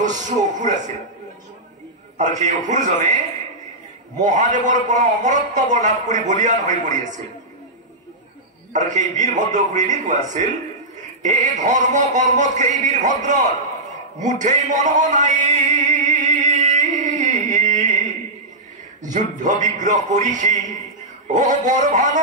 দস্যু অসুৰ আছিল আৰু সেই অসুৰজনে মহাদেৱৰ পৰা অমৰত্ব লাভ কৰি বলিয়ান হৈ পৰি আছিল আৰু সেই বীৰভদ্ৰ অসুৰ এনেকুৱা আছিল এই ধৰ্ম কৰ্মত সেই বীৰভদ্ৰৰ মুঠেই মন নাই যুদ্ধ বিগ্ৰহ কৰি সি ও বৰ ভাল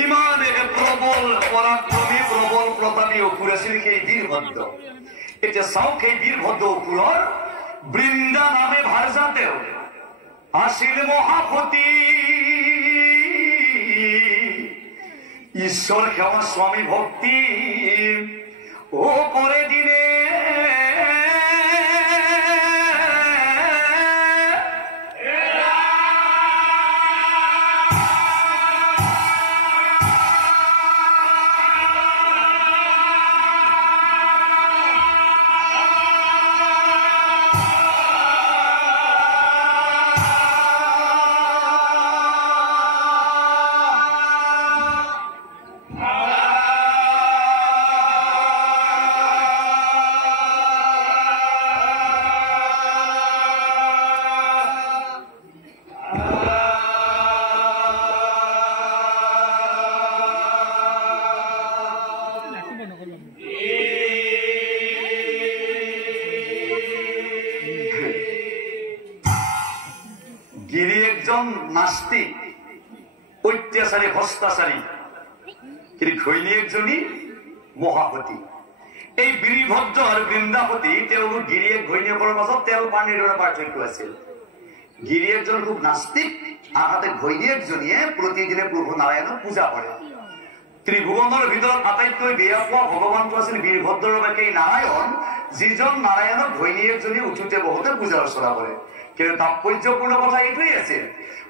ইমান প্ৰবল পৰাক্ৰমী প্ৰবল প্ৰতাপী অসুৰ আছিল সেই বীৰভদ্ৰ এতিয়া চাওক সেই বীৰভদ্ৰ অসুৰৰ বৃন্দা নামে ভাৰ্যা তেওঁ আছিল মহাপতি ঈশ্বৰ সেৱা স্বামী ভক্তি ও কৰে দিনে নাস্তিক অত্যাচাৰী হস্তাচাৰী কিন্তু ঘৈণীয়েকজনী মহাপতি এই বীৰভদ্ৰ আৰু বৃন্দাপতি তেওঁলোক গিৰিয়েক ঘৈণীয়েকৰ মাজত তেল পানীৰ দৰে পাৰ্থক্য আছিল গিৰিয়েকজন খুব নাস্তিক আনহাতে ঘৈণীয়েকজনীয়ে প্ৰতিদিনে প্ৰভু নাৰায়ণক পূজা কৰে ত্ৰিভুৱনৰ ভিতৰত আটাইতকৈ বেয়া পোৱা ভগৱানটো আছিল বীৰভদ্ৰৰ বাকে নাৰায়ণ যিজন নাৰায়ণক ঘৈণীয়েকজনী উঠোতে বহুতে পূজা অৰ্চনা কৰে কিন্তু তাৎপৰ্যপূৰ্ণ কথা এইটোৱেই আছিল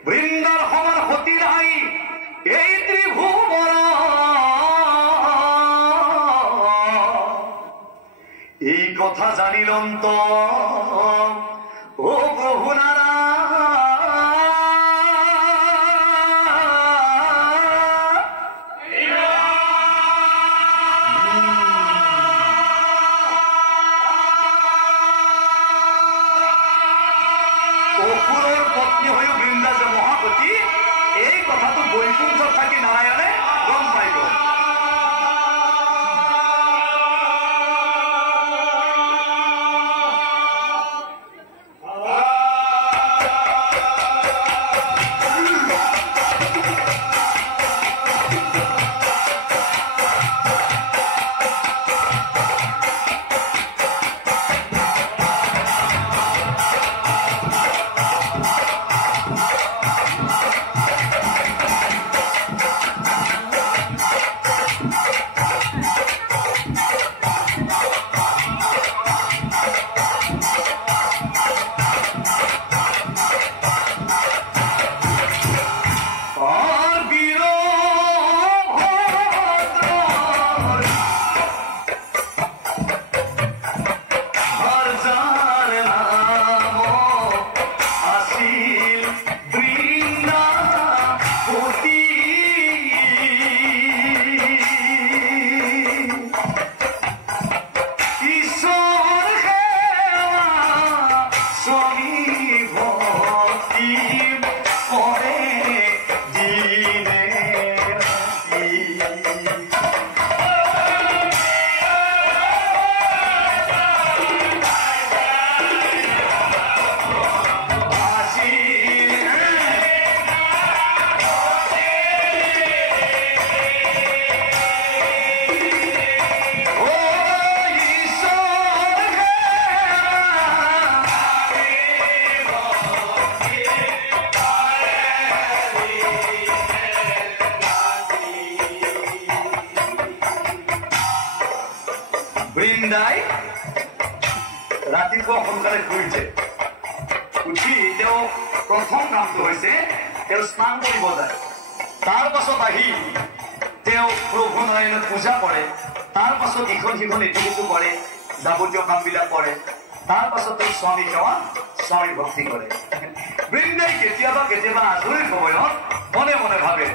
বৃন্দাৰ সমান সতী নাই এই ত্ৰিভুৱন এই কথা জানিলন্ত ও প্ৰভু বৈকুণ্ঠত থাকি নাৰায়ণে গম পাই গল বৃন্দাই ৰাতিপুৱা সোনকালে শুইছে। উঠি তেওঁ প্ৰথম কামটো হৈছে তেওঁ স্নান কৰিব যায়। তাৰ পাছত আহি তেওঁ প্ৰভু নাৰায়ণক পূজা কৰে। তাৰ পাছত ইখন সিখন ইটো সিটো কৰে, যাৱতীয় কামবিলাক কৰে। তাৰ পাছত তেওঁ স্বামী সেৱা, স্বামী ভক্তি কৰে। বৃন্দাই কেতিয়াবা কেতিয়াবা আজৰি সময়ত মনে মনে ভাবে,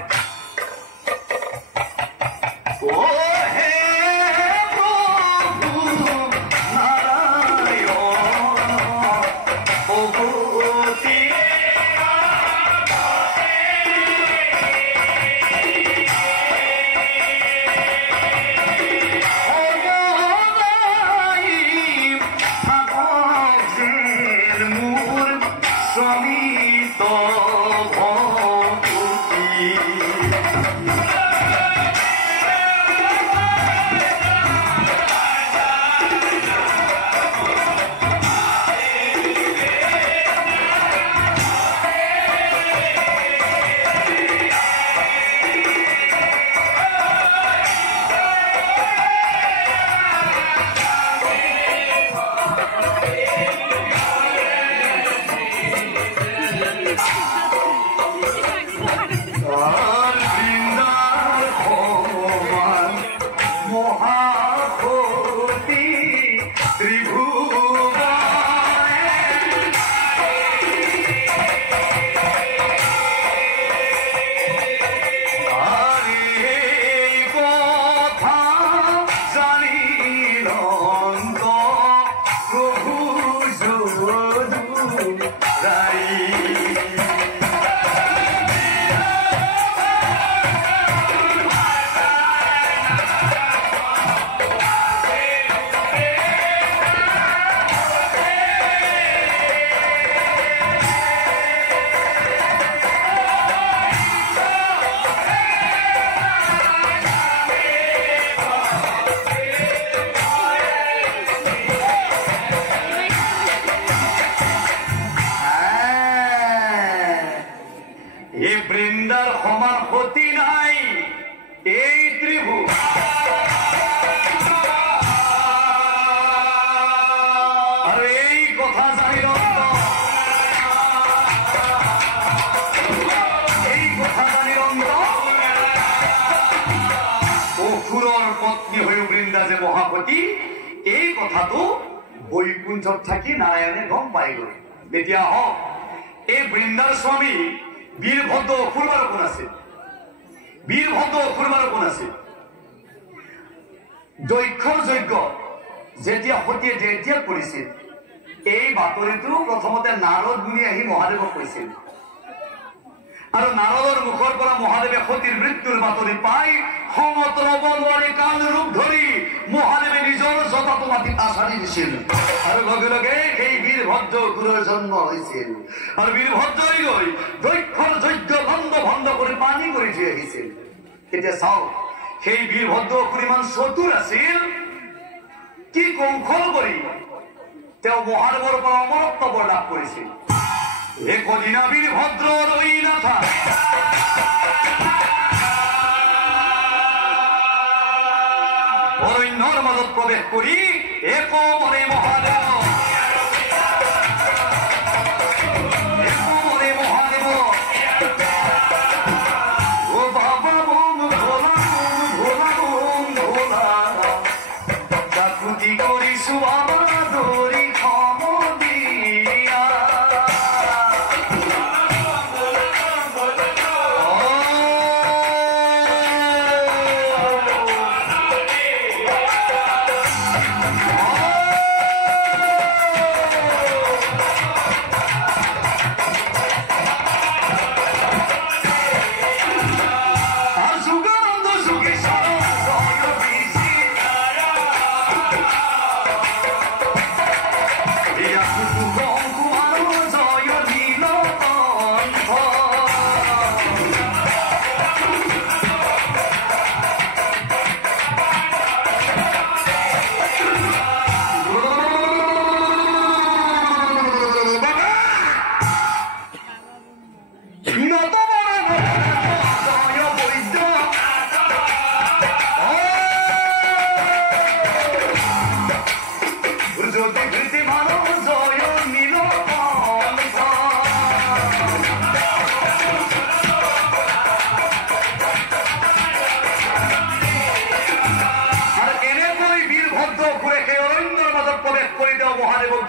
মহাপতি এই কথাটো বৈকুণ্ঠত থাকি নাৰায়ণে গম পাই গল। এতিয়া হওক, এই বৃন্দাৰ স্বামী বীৰভদ্ৰ অসুৰবাৰ কোন আছিল? বীৰভদ্ৰ অসুৰবাৰ কোন আছিল? দক্ষৰ যজ্ঞ যেতিয়া সতীয়ে দেহত্যাগ কৰিছিল, এই বাতৰিটো প্ৰথমতে নাৰদ মুনি আহি মহাদেৱক কৈছিল। আৰু নাৰদৰ মুখৰ পৰা মহাদেৱে সতীৰ মৃত্যুৰ বাতৰি পাই খঙত ৰব নোৱাৰি কাল ৰূপ ধৰি মহাদেৱে নিজৰ জটাটো মাটিত আছাৰি দিছিল। আৰু লগে লগে সেই বীৰভদ্ৰ অসুৰৰ জন্ম হৈছিল। আৰু বীৰভদ্ৰই গৈ দক্ষৰ যজ্ঞ ভণ্ড ভণ্ড কৰি পানী কৰি থৈ আহিছিল। এতিয়া চাওক, সেই বীৰভদ্ৰ অসুৰ ইমান চতুৰ আছিল, কি কৌশল কৰি তেওঁ মহাদেৱৰ পৰা অমৰত্ব বৰ লাভ কৰিছিল। একদিনা বীৰভদ্ৰ ৰৈ নাথা অৰণ্যৰ মাজত প্ৰৱেশ কৰি একমনে মহাদেৱ ও বাবা বম ভোলা ভোলা বম ভোলা কাকুতি কৰিছো বাবা দৌৰি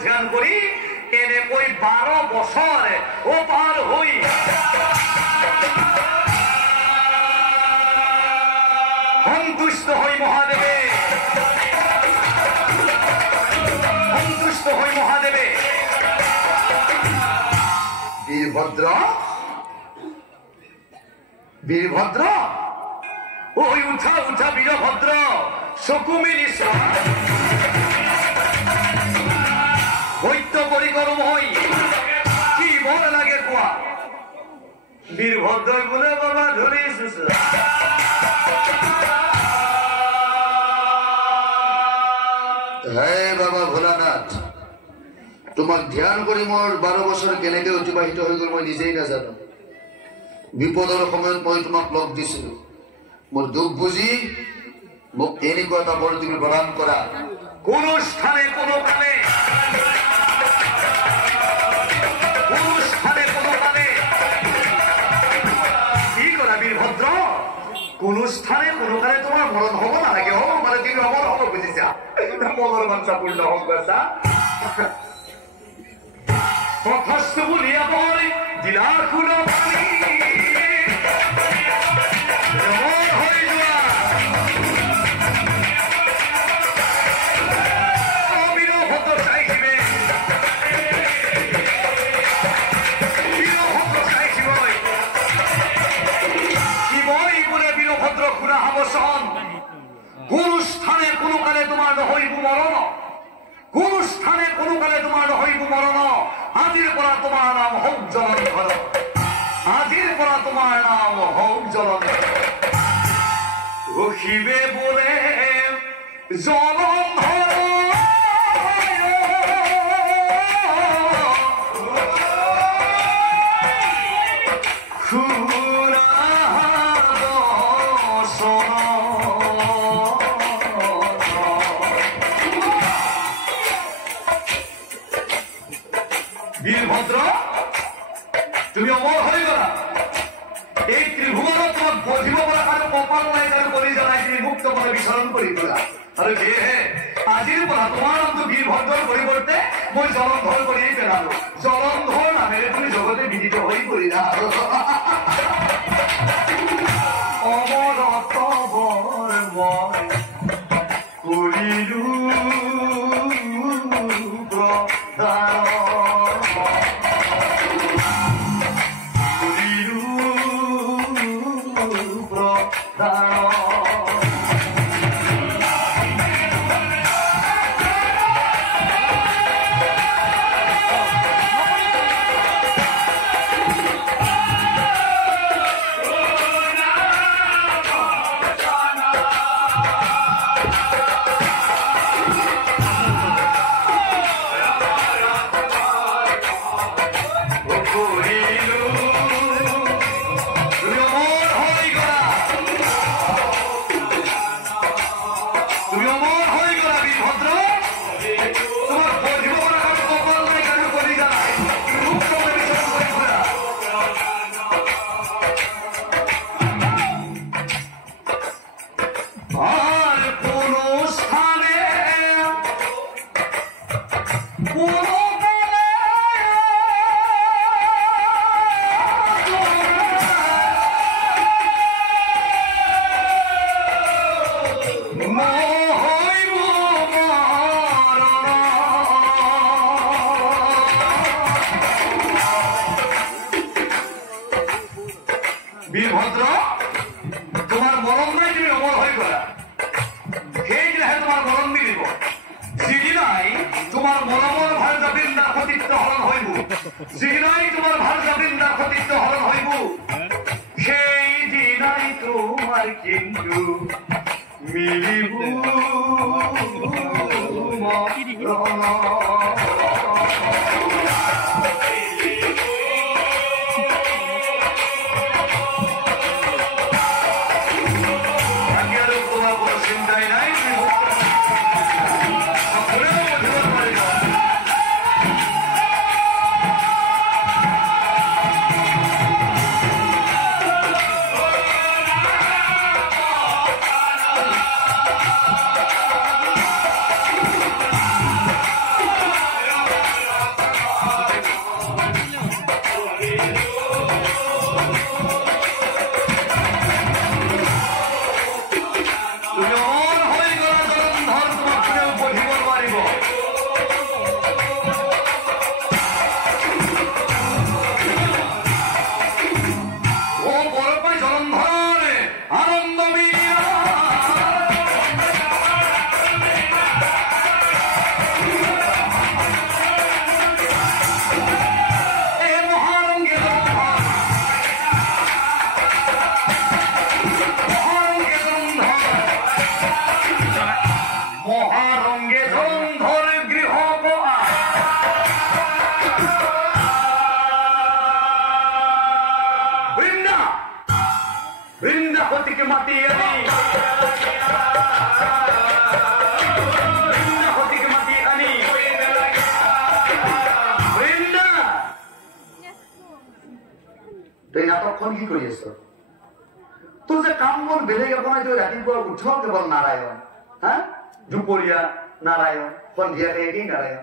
ধ্যান কৰি এনেকৈ 12 বছৰ ও পাৰ হৈ সন্তুষ্ট হৈ মহাদেৱে বীৰভদ্ৰ ওই উঠা উঠা বীৰভদ্ৰ চকু মেলি বৈদ্য পৰিকৰ মই কি বৰ লাগে কোৱা বীৰভদ্ৰ বোলে বাবা ধৰিছো হে বাবা ভোলানাথ তোমাক ধ্যান কৰি মোৰ 12 বছৰ কেনেকৈ অতিবাহিত হৈ গ'ল মই নিজেই নাজানো বিপদৰ সময়ত মই তোমাক লগ দিছিলো মোৰ দুখ বুজি মোক এনেকুৱা এটা বৰ তুমি প্ৰদান কৰা কোনো স্থানে কোনো কালে কি কৰা বীৰভদ্ৰ কোনো স্থানে কোনো কালে তোমাৰ মৰণ হ'ব নালাগে ও মানে তুমি অমৰ হ'ব বুজিছা মনৰ মানসা পূৰ্ণ হ'ব কৈছা তথাস্তু বুলিয়া পৰি দিলা খুলো পানী হৈ যোৱা বীৰভদ্ৰ চাইছিবে শিৱই বোলে বীৰভদ্ৰ খুৰা হাবচন কোনো স্থানে কোনো কালে তোমাৰ নহৈব মৰণ কোনো স্থানে কোনো কালে তোমাৰ নহৈব মৰণ আজিৰ পৰা তোমাৰ নাম হওক জলন্ধৰ আজিৰ পৰা তোমাৰ নাম হওক জলন্ধৰ শিৱে বোলে জলন্ধৰ বীৰভদ্ৰ তুমি অমৰ হৈ গলা এই ত্ৰিভুৱনত তোমাক বধিব পৰা আৰু কপাল নাই তাৰ কৰি জনাই তুমি মুক্ত মনে বিচৰণ কৰি গলা আৰু সেয়েহে আজিৰ পৰা তোমাৰ নামটো বীৰভদ্ৰৰ পৰিৱৰ্তে মই জলন্ধৰ কৰিয়েই পেলালো জলন্ধৰ নামেৰে তুমি জগতে বিদিত হৈ পৰিলা অমৰত বৰ মই কৰিলো বীৰভদ্ৰ তোমাৰ মৰণ নাই তুমি অমৰ হৈ গলা সেইদিনাহে তোমাৰ মৰণ মিলিব যিদিনাই তোমাৰ মৰমৰ ভাল জাবিন্দাৰ সতীত্ব হৰণ হইব যিদিনাই তোমাৰ ভাল জাবিন্দাৰ সতীত্ব হৰণ হইব সেইদিনাই তোমাৰ কিন্তু মিলিব তুমি অমৰ হৈ গলা জলন্ধৰ, তোমাক কোনেও পঢ়িব নোৱাৰিব। ও বৰপাই জলন্ধৰ আনন্দ মিয়া, এই মহাৰংগে জলন্ধৰ, মহাৰংগে জলন্ধৰ, মহারঙ্গে জলন্ধর গৃহ বৃন্দা বৃন্দাবতীকে মাতি আনি, বৃন্দাবতীকে মাতি আনি, বৃন্দা তই নাটকখন কি কৰি আছ? তোৰ যে কামবোৰ বেলেগ আপোনাৰ তই ৰাতিপুৱা উঠ কেৱল নাৰায়ণ, হা দুপৰীয়া নাৰায়ণ, সন্ধিয়া একেই নাৰায়ণ।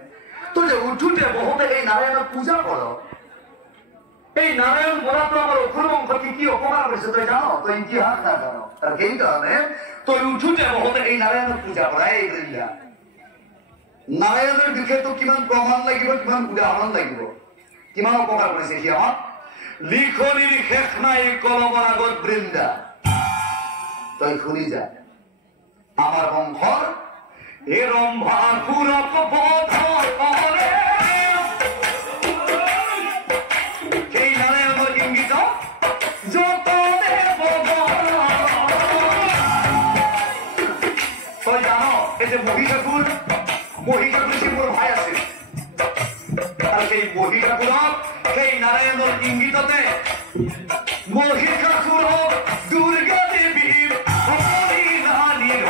তোৰ যে উঠোতে বহুতে এই নাৰায়ণক পূজা কৰ। এই নাৰায়ণ বৰাটো আমাৰ অসুৰ বংশত কি কি অপকাৰ কৰিছে তই জান? তই ইতিহাস নাজান। আৰু সেইকাৰণে তই উঠোতে বহুতে এই নাৰায়ণক পূজা কৰা। এই বৃন্দা, নাৰায়ণৰ বিষয়ে তোক কিমান প্ৰমাণ লাগিব, কিমান উদাহৰণ লাগিব, কিমান অপকাৰ কৰিছে সিহঁত। লিখনিৰ শেষ নাই কলমৰ আগত বৃন্দা, তই শুনি যা। আমাৰ বংশৰ এই ৰম্ভাসুৰক বধ কৰে, সেই নাৰায়ণৰ ইংগিত যতনে বগৰ। তই জান এই যে মহিষাসুৰ যে মোৰ ভাই আছিল, আৰু সেই মহিষাসুৰক সেই নাৰায়ণৰ ইংগিততে মহিষাসুৰক দুৰ্গা দেৱীৰ অপৰিধানীৰ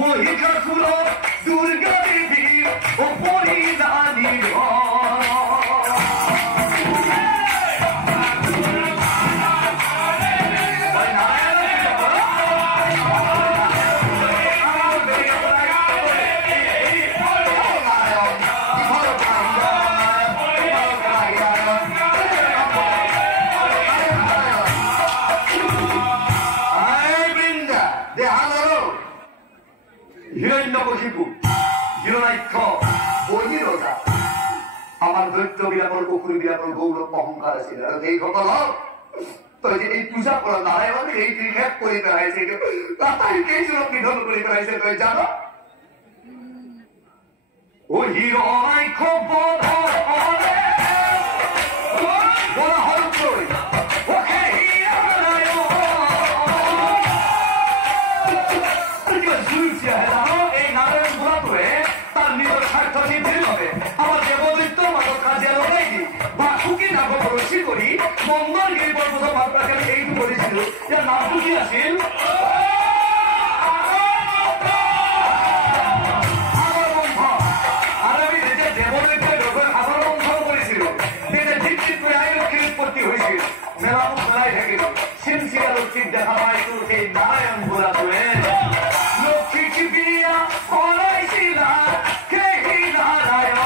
মহিষাসুৰক দুৰ্গা দেৱীৰ অপৰিধানীৰ হিৰণ্যকশিপু, হিৰণ্যাক্ষ, বহিৰজা, আমাৰ দৈত্যবিলাকৰ অসুৰবিলাকৰ গৌৰৱ অহংকাৰ আছিল। আৰু এইসকলক তই যে এই পূজা কৰা নাৰায়ণ সেই শেষ কৰি পেলাইছে, কেইজনক নিধন কৰি পেলাইছে তই জান? ও হিৰণ্যাক্ষ বধ কৰে, বৰাহতকৈ এই নাৰায়ণ বুঢ়াটোৱে তাৰ নিজৰ স্বাৰ্থ সিদ্ধিৰ বাবে আমাৰ দেৱদৈত্যৰ মাজত কাজিয়া লগাই দি বাসুকী নাগক ৰচি কৰি মন্দৰগিৰি পৰ্বতৰ মাত্ৰাকে এইটো কৰিছিল। ইয়াৰ নামটো কি আছিল? আগৰ বংশ। আৰু আমি যেতিয়া দেৱদৈত্যই আগৰ বংশ কৰিছিলো, তেতিয়া ঠিক কৰি আই লক্ষীৰ উৎপত্তি হৈছিল। মেলামুখ মেলাই থাকিল, চিমচিয়া লক্ষীক দেখা পাইছো সেই নাৰায়ণ বুঢ়াটোৱে লক্ষীক বিয়া কৰাইছিল সেই নাৰায়ণ।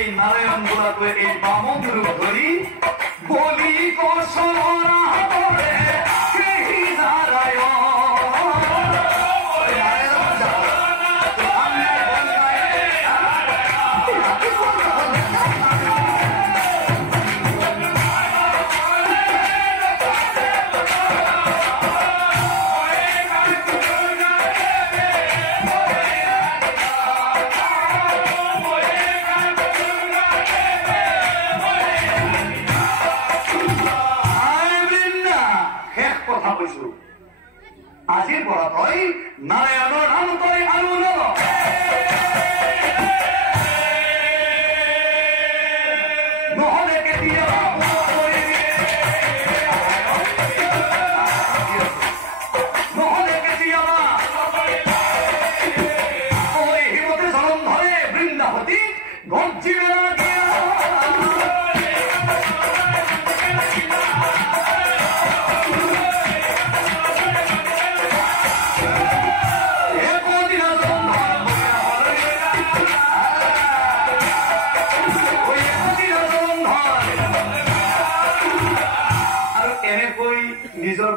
এই নাৰায়ণ বুঢ়াটোৱে এই বামন ৰূপ ধৰি বলি কচৰা কৰে সেই নাৰায়ণ। আজিৰ পৰা তই নাৰায়ণৰ নাম তই আৰু নহলে কেতিয়া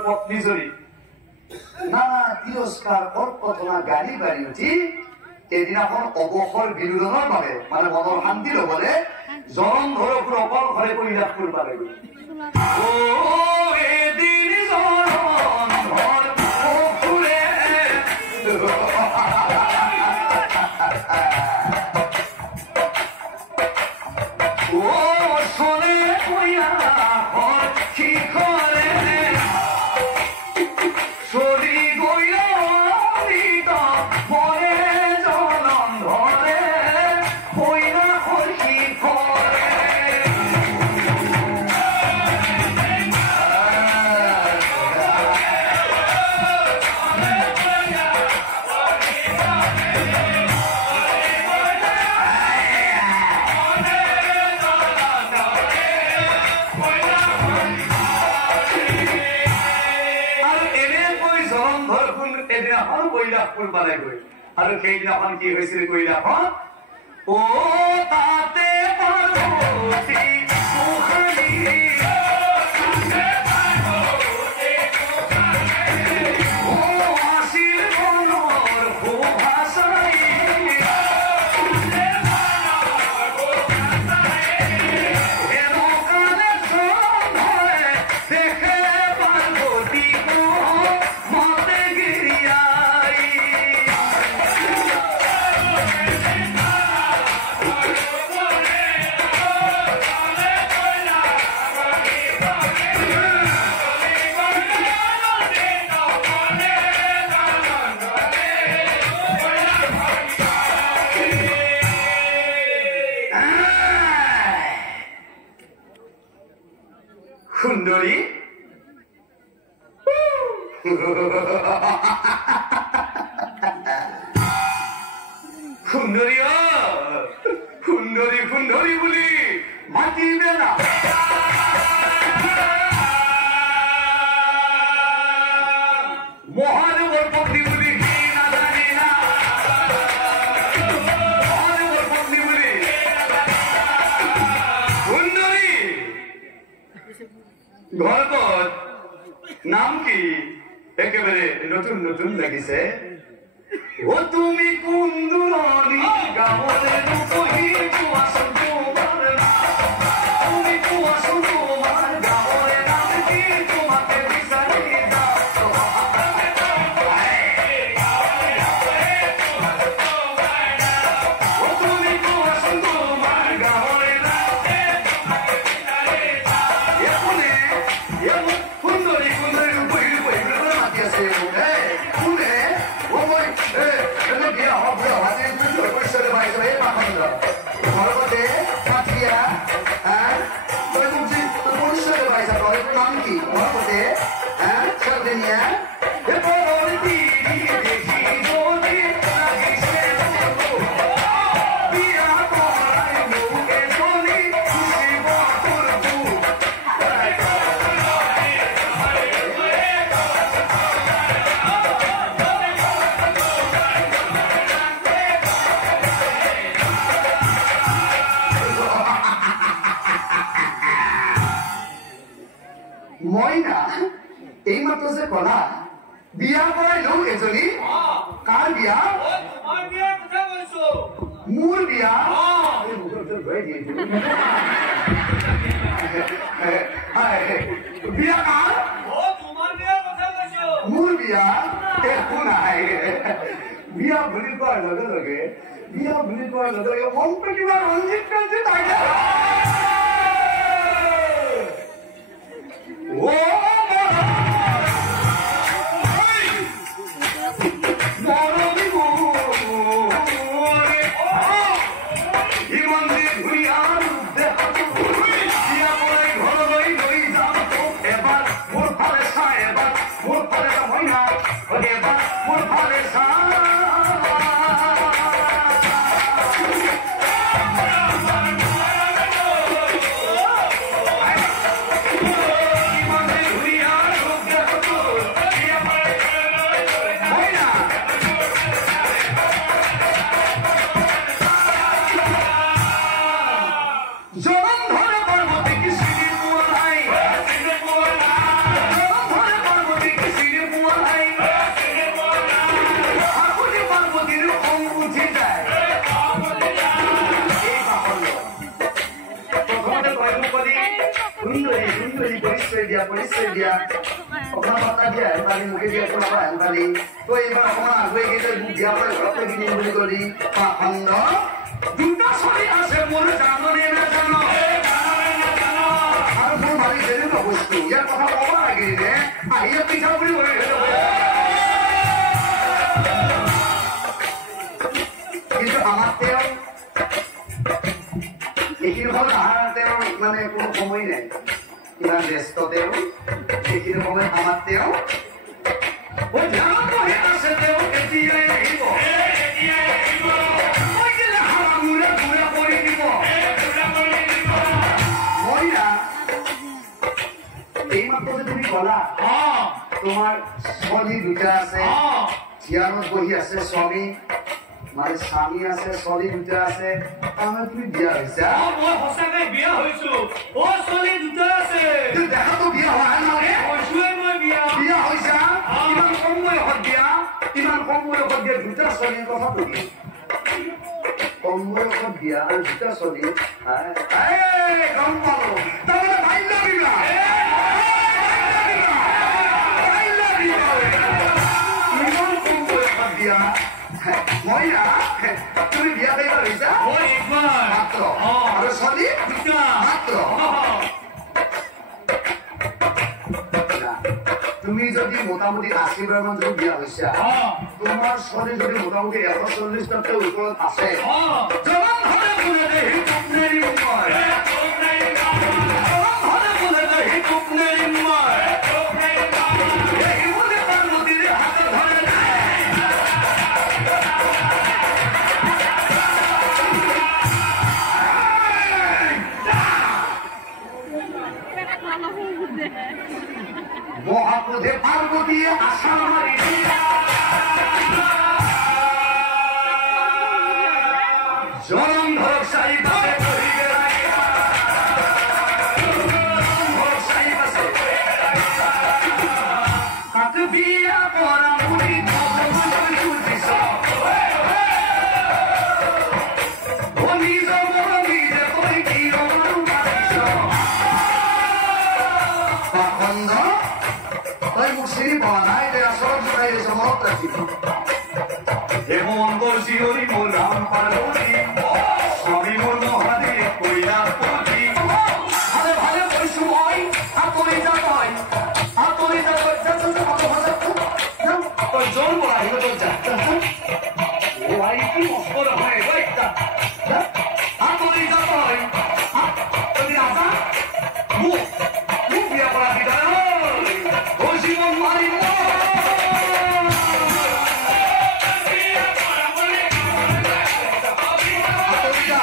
পত্নীজনী নানা তিৰস্কাৰ অৰ্থনা গাড়ী বাঢ়ি উঠি এদিনাখন অৱসৰ বিনোদনৰ বাবে মানে মনৰ শান্তি ল'বলৈ জলন্ধৰপুৰ অকলশৰে পৰিলাস কৰিব লাগিব। আৰু সেইদিনাখন কি হৈছিল কৈলাশত ও তাতে পাৰ্বতী সুন্দরী সুন্দরী সুন্দরী সুন্দরী বুলি মাতিবে না মহাদেবর পত্নী বুলি কি না জানি না মহাদেবর পত্নী বুলি সুন্দরী ঘৰত নাম কি একেবাৰে নতুন নতুন লাগিছে ও তুমি কুন্দুৰনি গাঁৱৰে নুপহি কোৱাচোন তোমাৰ তুমি কোৱাচোন তোমাৰ গাঁৱৰে নাম কি তোমাকে বিচাৰি যাওঁ ও তুমি কোৱাচোন তোমাৰ গাঁৱৰে নাম সুন্দৰী সুন্দৰী বহি বহি মাতি আছে কোনে ও মই বিয়া হব পৰিচয় পাইছো এই মাখণ্ড ঘৰতে কাঠিয়া তই পৰিচয় পাইছা তই নাম কি ঘৰতে ছোৱালীজনীয়া মইনা এইমাত্ৰ যে কলা বিয়া কৰাইলো এজনী কাৰ বিয়া মোৰ বিয়া বিয়া কাৰ মোৰ বিয়া একো নাই বিয়া বুলি কোৱাৰ লগে লগে মনটো কিবা ৰঞ্জিত ৰঞ্জিত আহে বিয়া কৰিছে দিয়া অকণমান পাতা দিয়া পানী মুখে দিয়া হেন পানী তই এইবাৰ অকণমান আগুৱাই গৈ তই বিয়া কৰি ঘৰত থাকি দিম বুলি কলি পাখণ্ড দুটা ছোৱালী আছে মোৰ জাননী নাজানো আৰু মোৰ মাৰি যেনেকুৱা বস্তু ইয়াৰ কথা ক'ব লাগিলে আহিয়ে পিঠা বুলি কৰি কিন্তু আমাৰ তেওঁ এইখিনি সময়ত অহাৰ তেওঁৰ মানে কোনো সময় নাই কিমান ব্যস্ত তেওঁ এইখিনি সময়ত আমাৰ তেওঁ আছে তেওঁ এতিয়াই আহিব তুমি কলা তোমাৰ ছোৱালী দুটা আছে চিয়ানত বহি আছে স্বামী মানে স্বামী আছে ছোৱালী দুটা আছে তাৰমানে তুমি বিয়া হৈছা মই সঁচাকে বিয়া হৈছো অ ছোৱালী দুটা আছে দেখাতো বিয়া হোৱা নাই মই বিয়া হৈছা ইমান কম বয়সত বিয়া দুটা ছোৱালীৰ কথা তুমি কম বয়সত বিয়া আৰু দুটা ছোৱালী গম পালো তাৰমানে বাল্য বিবাহ মই তুমি বিয়া কৰিব পাৰিছা মাত্ৰ আৰু ছোৱালী মাত্ৰ তুমি যদি মোটামুটি 80 মান যদি বিয়া হৈছা তোমাৰ ছোৱালী যদি মোটামুটি 140টাতকৈ ওপৰত আছে মহাপ্ৰভে পাৰ্বতী আশা জনম ধৰ সাহিব বিয়া কৰা মুড়ি চিনি পোৱা নাই দে আচৰণ জনাই মনত ৰাখিব হেমন্ত জীয়ৰী মোৰ নাম পাৰ্বতী স্বামী মোৰ মহাদেৱ কৈলাসপতি ভালে ভালে কৈছো মই আঁতৰি যা তই তই জ্বৰ পৰা আহিব তই যা কি মস্ত নহয় আঁতৰি যা তই তুমি আছা মোক বিয়া কৰা দিদা জীৱন মাৰিব আঁতৰি যা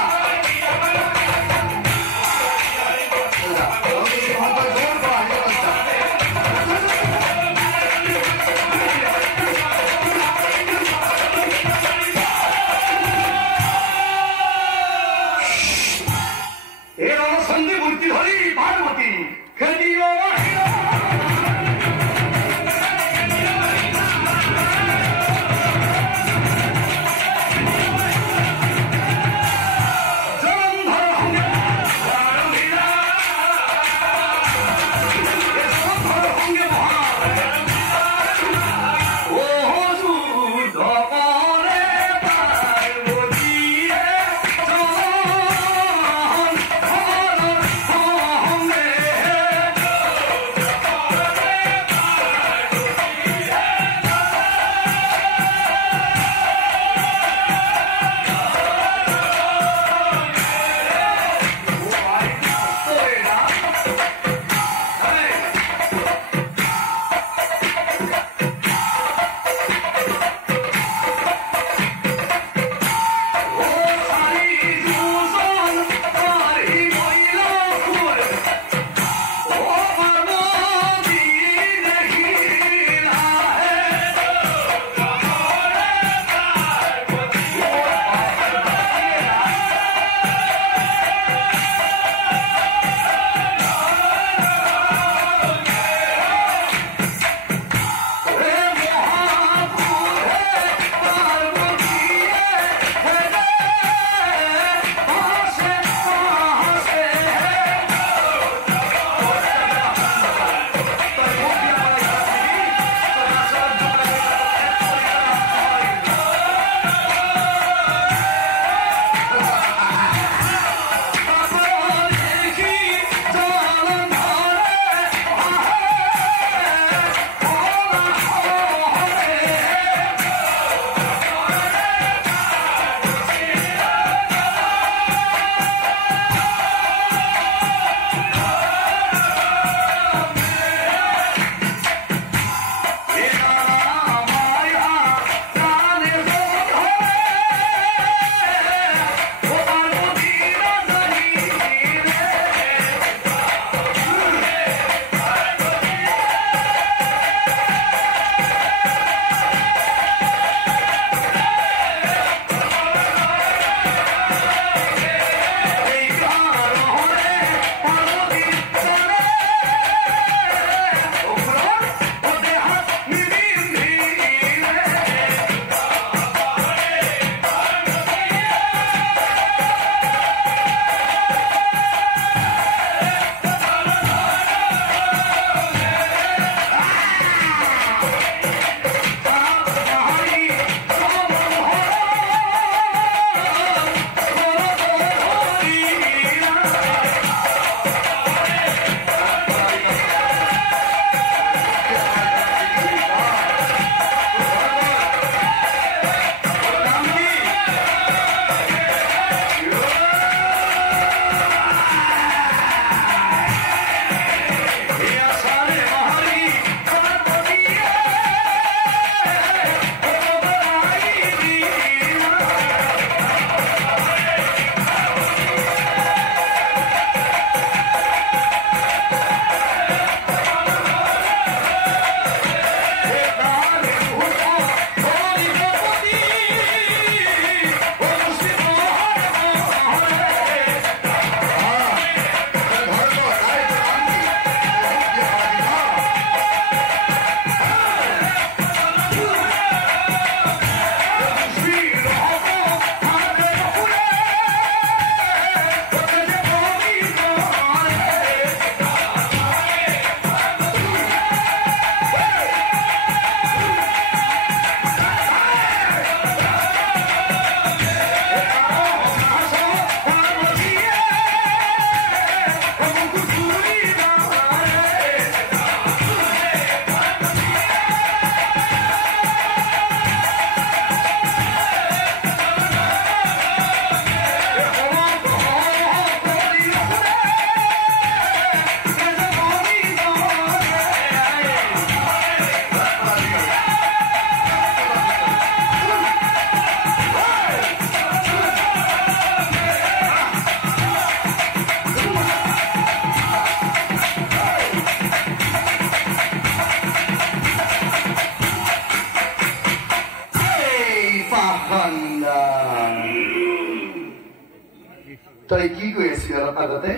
তই কি কৈ আছিলি অলপ আগতে?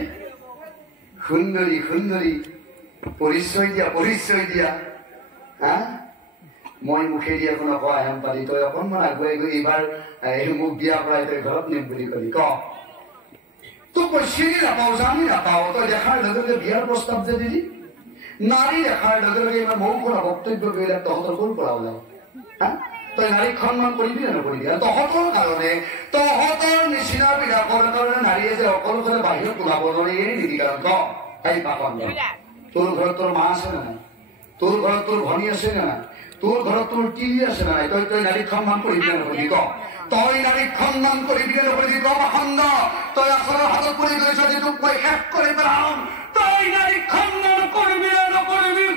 সুন্দৰী সুন্দৰী, পৰিচয় দিয়া হা? মই মুখেদি একো নকওঁ আহেম পালি, তই অকণমান আগুৱাই গৈ এইবাৰ মোক বিয়া কৰাই তই ঘৰত নিম বুলি কলি। ক তোক মই চিনি নাপাওঁ, জানি নাপাওঁ, তই দেখাৰ লগে লগে বিয়াৰ প্ৰস্তাৱ যে দিলি। নাৰী দেখাৰ লগে লগে ইমান বহু বক্তব্য কৰিলে তহঁতৰ ক'ৰ পৰা ওলাও? হা? তই নাৰীক সন্মান কৰিবি নে নকৰিবি? তহঁতৰ কাৰণে, তহঁতৰ নিচিনা বিলাকৰ কাৰণে নাৰীয়ে যে অকলশৰে বাহিৰত ওলাব নোৱাৰে এৰি নিবি। কাৰণ ক এই পাপন, তোৰ ঘৰত তোৰ মা আছে নে নাই? তোৰ ঘৰত তোৰ ভনী আছে নে নাই? তোৰ ঘৰত তোৰ টিভি আছে নে নাই? তই নাৰীক সন্মান কৰিবি নে নকৰিবি? ক তই নাৰীক সন্মান কৰিবি নে নকৰিবি? ক পাখণ্ড, তই আচলৰ হাতত পৰি গৈছ যে তোক মই শেষ কৰি পেলাম। তই নাৰীক সন্মান কৰিবি নে নকৰিবি?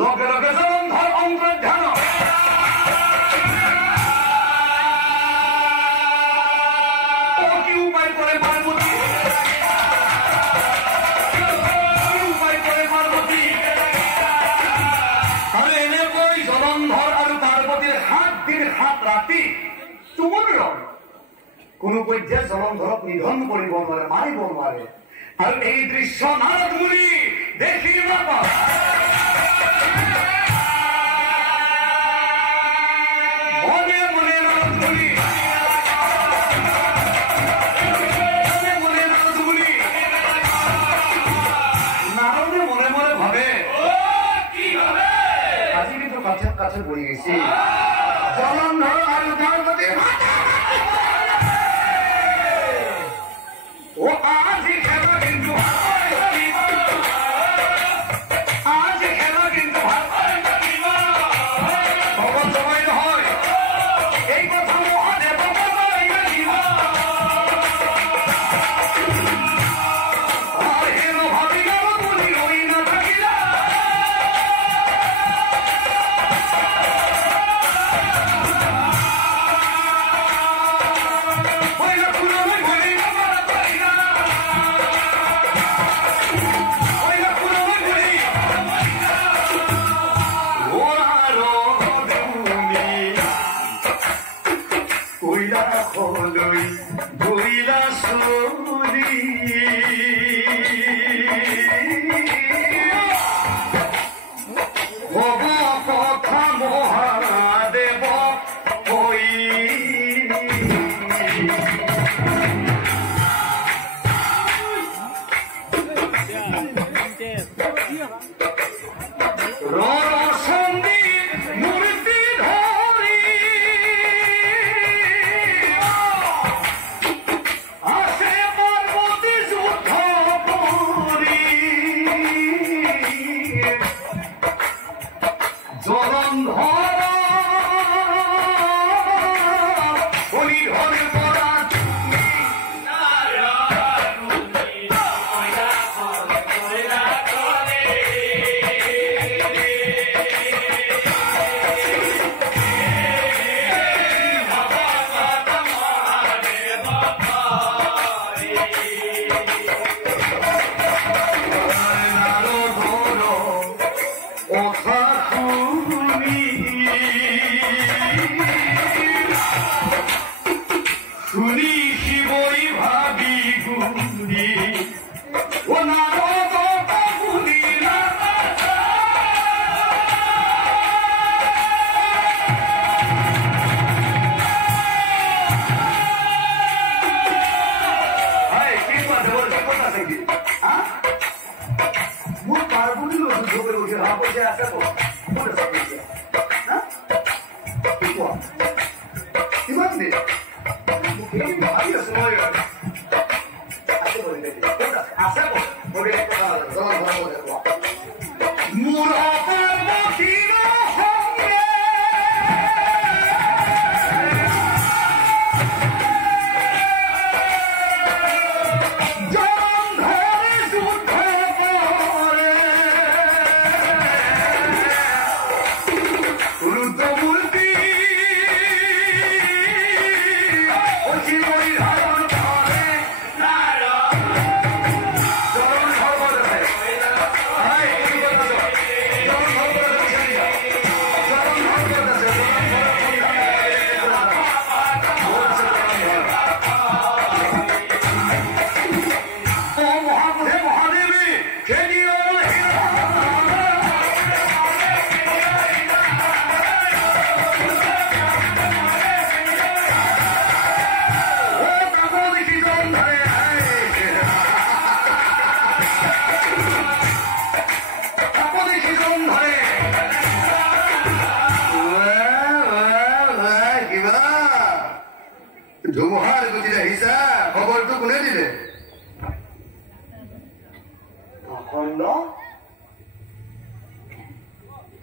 লগে লগে জলন্ধৰ অন্তৰ্ধান কি উপায় কৰে পাৰ্বতী, আৰু এনেকৈ জলন্ধৰ আৰু পাৰ্বতীৰ 7 দিন 7 ৰাতি তুমুল ৰং। কোনো পৰ্যায়ে জলন্ধৰক নিধন কৰিব নোৱাৰে, মাৰিব নোৱাৰে। আৰু এই দৃশ্য নাৰদ মুনি দেখি নাপায়। কাছে বলি গেছি জলন্ধর আর পার্বতী ও আজ খেলা কিন্তু আজ খেলা কিন্তু খবর সবাই হয় এই কথা মহাদেব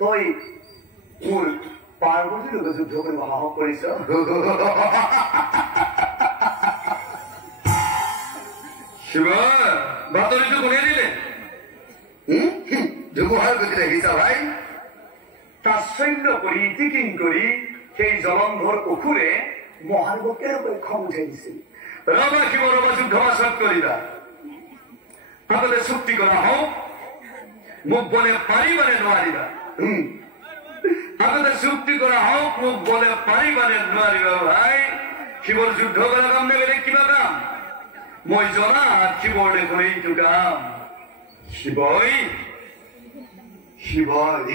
তই মোৰ পাৰ্বতীৰ লগত যুদ্ধ কৰিব সাহস কৰিছ? শিৱ বাতৰিটো কোনে দিলে? ধুমুহাৰ গতি দেখিছা ভাই? তাচ্ছল্য কৰি টিকিং কৰি সেই জলন্ধৰ অসুৰে মহাদেৱক কেনেকৈ খং উঠাই দিছিল। ৰবা শিৱ ৰবা, যুদ্ধ আচৰণ কৰিবা। আগতে চুক্তি কৰা হওক, মোক বলে পাৰিবানে নোৱাৰিবা? আগতে চুক্তি কৰা হওক, মোক বলে পাৰিবানে নোৱাৰিবা? ভাই শিৱৰ যুদ্ধ কৰা কাম নে বেলেগ কিবা কাম? মই জনাত শিৱৰ দেখোন এইটো কাম। শিৱই শিৱই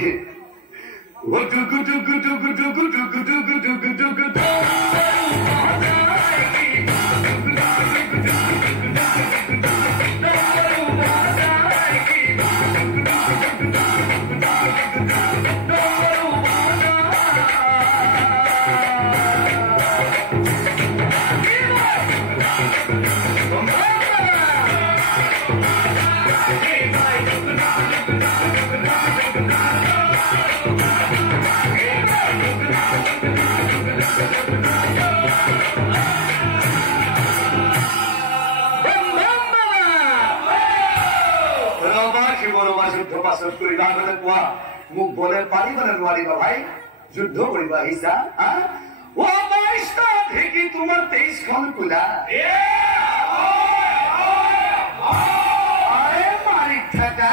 পাছত কৰিবা। আগতে কোৱা মোক বলে পাৰিবানে নোৱাৰিবা? ভাই যুদ্ধ কৰিবা আহিছা? ঢেকি তোমাৰ 23খন কোলা মাৰি থাকা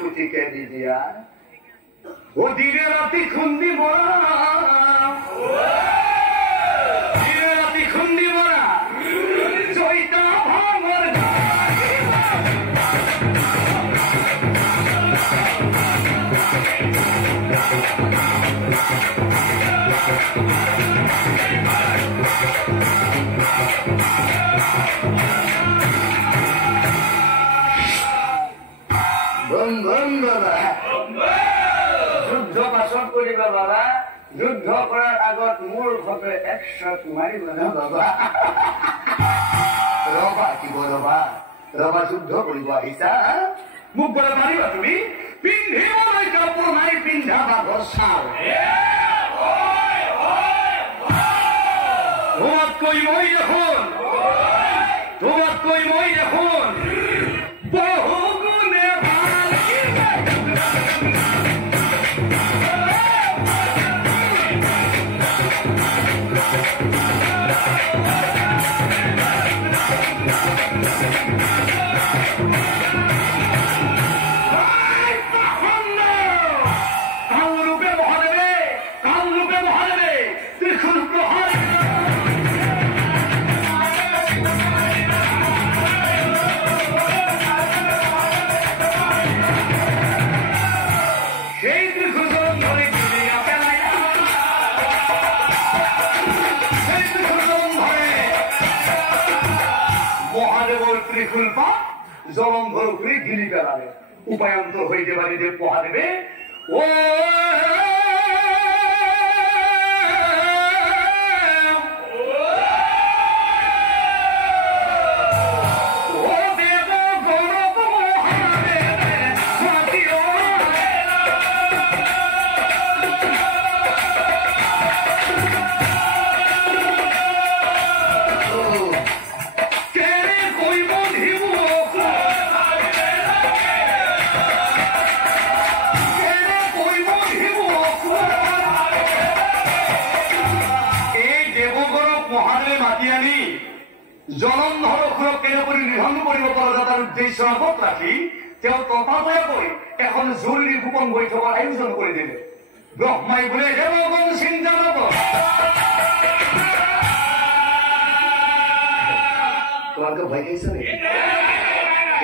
পুতিকে দি দিয়া। দিনে ৰাতি খুন্দি মৰা, দিনে ৰাতি খুন্দি মৰা জয়িতা ভাঙৰ যুদ্ধ পাছত কৰিবা বাবা। যুদ্ধ কৰাৰ আগত মোৰ ঘৰে এক শ্বট মাৰিব না বাবা। ৰবা কিব ৰবা ৰবা, যুদ্ধ কৰিব আহিছা? মোক বলে মাৰিবা তুমি? পিন্ধিবলৈ কাপোৰ নাই, পিন্ধা বাঘৰ চাও। তোমাতকৈ মই দেখোন, তোমাতকৈ মই দেখোন বহু গুণে ভাল। কামৰূপে মহাদেৱে, কামৰূপে মহাদেৱে ত্ৰিশূল প্ৰহাৰ। সেই ত্ৰিশূল ধৰি দুনিয়া পেলাই, সেই ত্ৰিশূল ধৰে মহাদেৱৰ ত্ৰিশূল পাত জলন্ধৰ কৰি গিলি পেলালে। উপায়ন্তৰ হৈ দেৱাদিদেৱ মহাদেৱে জলন্ধৰ অসুৰক কেনেকৈ নিধন কৰিব পৰা তাৰ উদ্দেশ্য আগত ৰাখি তেওঁ তথাতয়াকৈ এখন জৰুৰী গোপন বৈঠকৰ আয়োজন কৰি দিলে। ব্ৰহ্মাই বোলে দেৱগণ চিন্তা নকৰ, তোমালোকে ভয় খাইছে নেকি?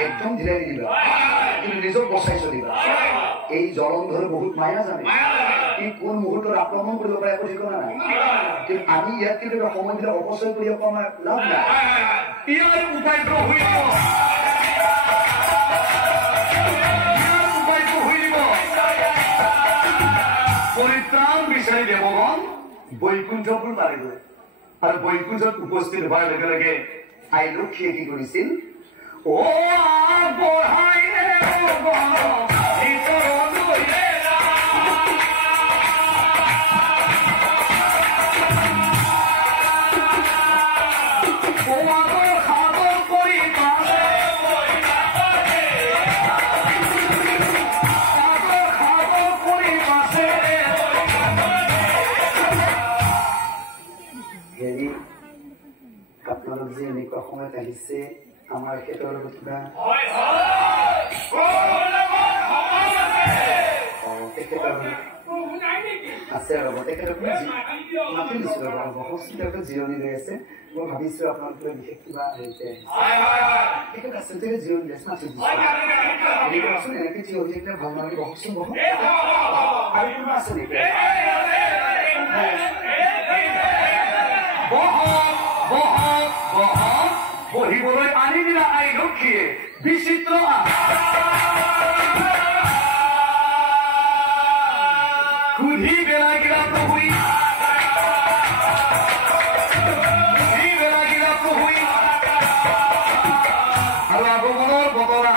একদম ঢিলাই নিদিবা, কিন্তু নিজক বচাই চলিবা। এই জলন্ধৰ বহুত মায়া জানে, ই কোন মুহূৰ্তত আক্ৰমণ কৰিব পাৰে একো ঠিকনা নাই। কিন্তু আমি ইয়াত কিন্তু সময়বিলাক অপচয় কৰি অকণমান লাভ নাই। ইয়াৰ উপায়টো হইব পৰিত্ৰাণ বিচাৰি দেৱগণ বৈকুণ্ঠপুৰ পালেগৈ। আৰু বৈকুণ্ঠত উপস্থিত হোৱাৰ লগে লগে আই লক্ষ্মীয়ে কি কৰিছিল? সময়ত আহিছে আমাৰ ক্ষেত্ৰৰ কিবা আছে ৰ'ব তেখেতক মাতি দিছোঁ ৰ'ব হস্পিটেলতে জিৰণি লৈ আছে মই ভাবিছোঁ আপোনালোকে বিশেষ কিবা হেৰিতে তেখেত আছে তেখেত জিৰণি লৈ আছে মাতি দিছোঁ হেৰিচোন এনেকৈ জিৰণি থাকিলে ভাল নালাগে বহকচোন বহক আৰু কিবা আছে নেকি বহিবলৈ আনি দিলা আই লক্ষ্মীয়ে বিচিত্ৰ সুধি বেলাগিলা প্ৰভুই আৰু আগমনৰ বতৰা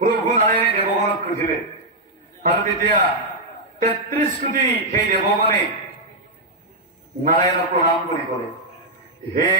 প্ৰভু নাৰায়ণে দেৱগণক খুজিলে আৰু তেতিয়া ৩৩ কোটি সেই দেৱগণে নাৰায়ণক প্ৰণাম কৰি ক'লে হে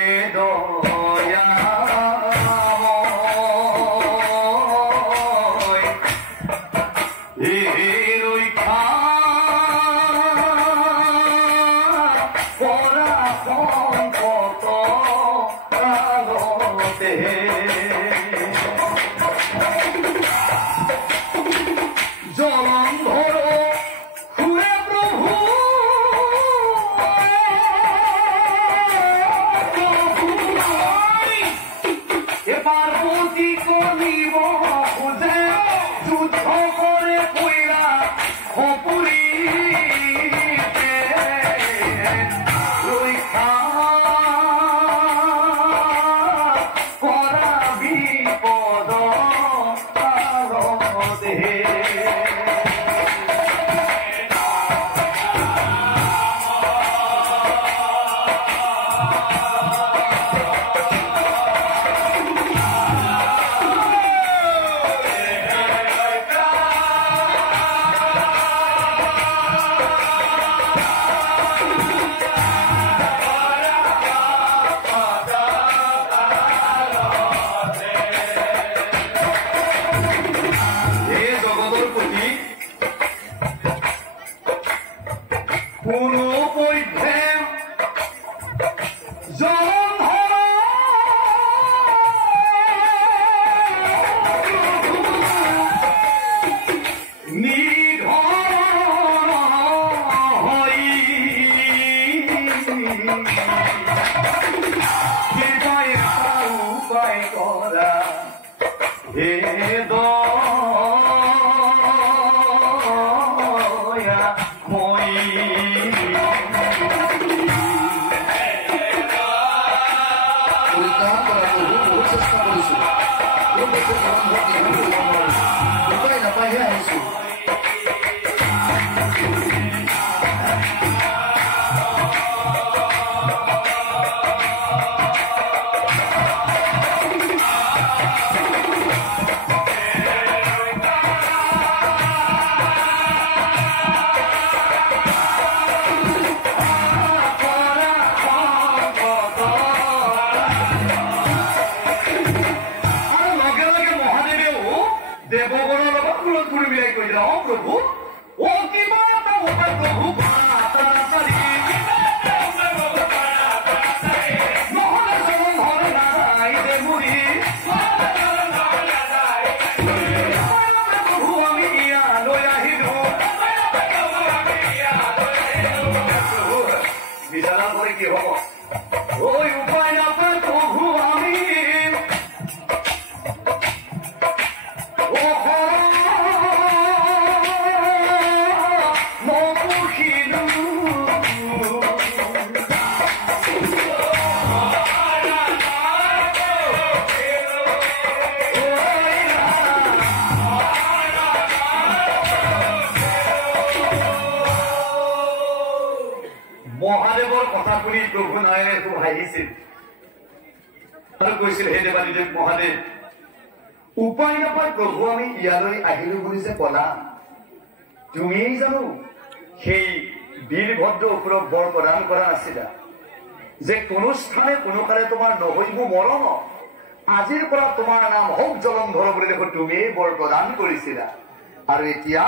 আৰু কৈছিল হে দেৱাদিদেৱ মহাদেৱ, উপায় নাপায় প্ৰভু আমি ইয়ালৈ আহিলো বুলি যে কলা, তুমিয়েই জানো সেই বীৰভদ্ৰ অসুৰক বৰ প্ৰদান কৰা নাছিলা যে কোনো স্থানে কোনো কালে তোমাৰ নহৈব মৰণ, আজিৰ পৰা তোমাৰ নাম হওক জলন্ধৰ বুলি দেখো তুমিয়েই বৰ প্ৰদান কৰিছিলা। আৰু এতিয়া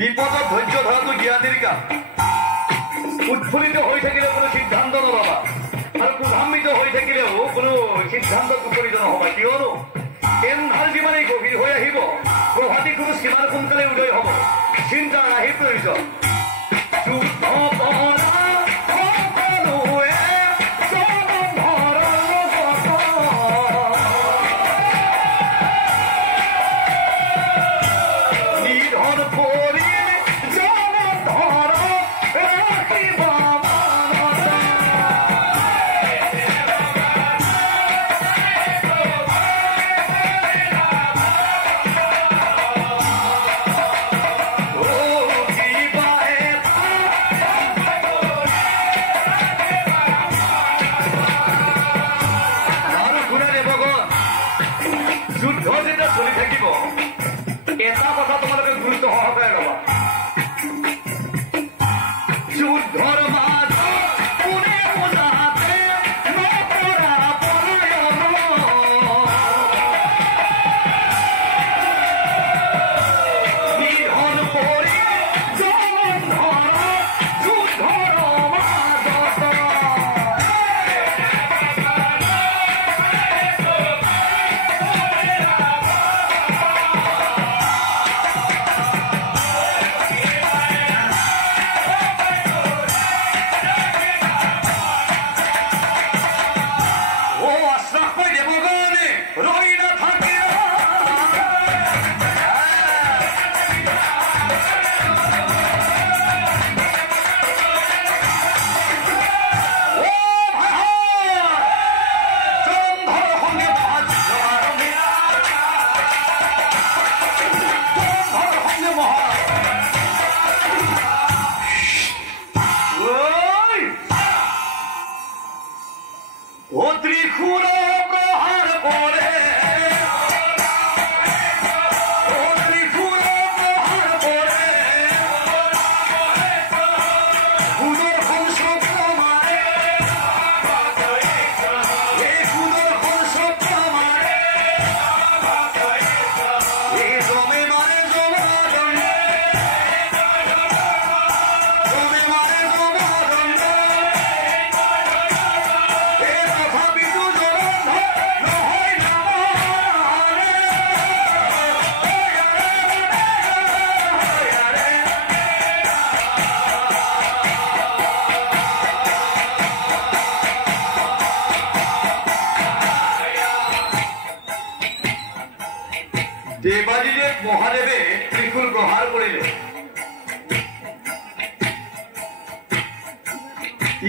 বিপদত ধৈৰ্য ধৰাটো জ্ঞানীৰ কাম। উৎফুল্লিত হৈ থাকিলেও কোনো সিদ্ধান্ত নলবা, আৰু ক্ৰোধান্বিত হৈ থাকিলেও কোনো সিদ্ধান্ত উপনীত নহবা। কিয়নো এন্ধাৰ যিমানেই গভীৰ হৈ আহিব, প্ৰভাতী কোনো সিমান সোনকালে উদয় হব। চিন্তাৰ আহি প্ৰয়োজন। দেৱাদিদেৱ মহাদেৱে ত্ৰিশূল প্ৰহাৰ কৰিলে।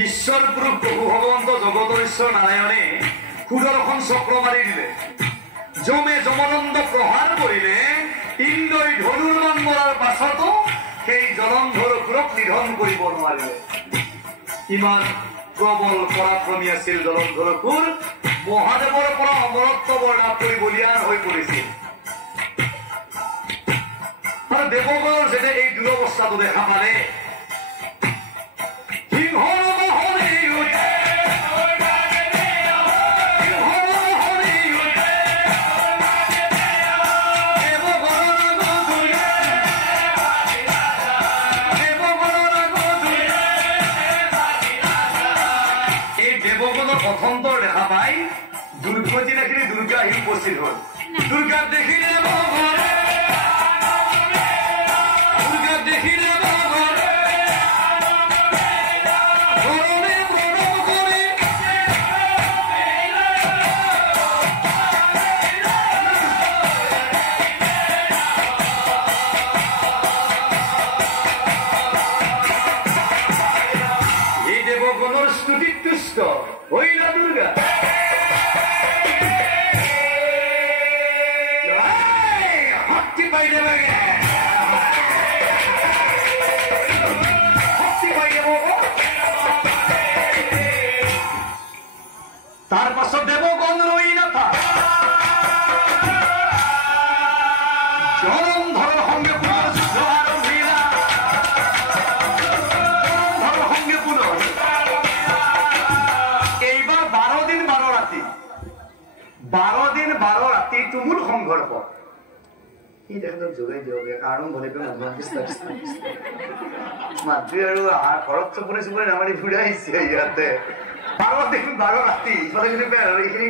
ঈশ্বৰ পুৰুষ প্ৰভু ভগৱন্ত জগতৰ ঈশ্বৰ নাৰায়ণে সুদৰ্শন চক্ৰ মাৰি দিলে। যমে যমনন্দ প্ৰহাৰ কৰিলে। ইন্দ্ৰই ধনুৰ্বাণ মৰাৰ পাছতো সেই জলন্ধৰ অসুৰক নিধন কৰিব নোৱাৰিলে। ইমান প্ৰবল পৰাক্ৰমী আছিল জলন্ধৰ অসুৰ। মহাদেৱৰ পৰা অমৰত্ব বৰ লাভ কৰি বলিয়ান হৈ পৰিছিল। আৰু দেৱগণৰ যেতিয়া এই দুৰৱস্থাটো দেখা পালে, দেৱগণৰ অথন্তৰ দেখা পাই দুৰ্গতিনাখিনি দুৰ্গা আহি উপস্থিত হ'ল। দুৰ্গাক দেখি দেৱগণে হইলা দুৰ্গা শক্তি পাইলে লাগে শক্তি পাই যাব। তাৰ পাছত দেবগণ ৰই নাথা জলন্ধৰ সঙ্গে পুনৰ যুদ্ধ আৰম্ভিলা। জলন্ধৰ সঙ্গে পুনৰ এইবাৰ 12 দিন 12 ৰাতি 12 দিন 12 ৰাতি তুমুল সংঘৰ্ষ। কি দেখোন যোগাই দিয়কে আৰম্ভণি মাতৃ আৰু ঘৰত চুপুনে চুপুনে নামাৰি ফুৰি আহিছে ইয়াতে 12 দিন 12 ৰাতি এইখিনি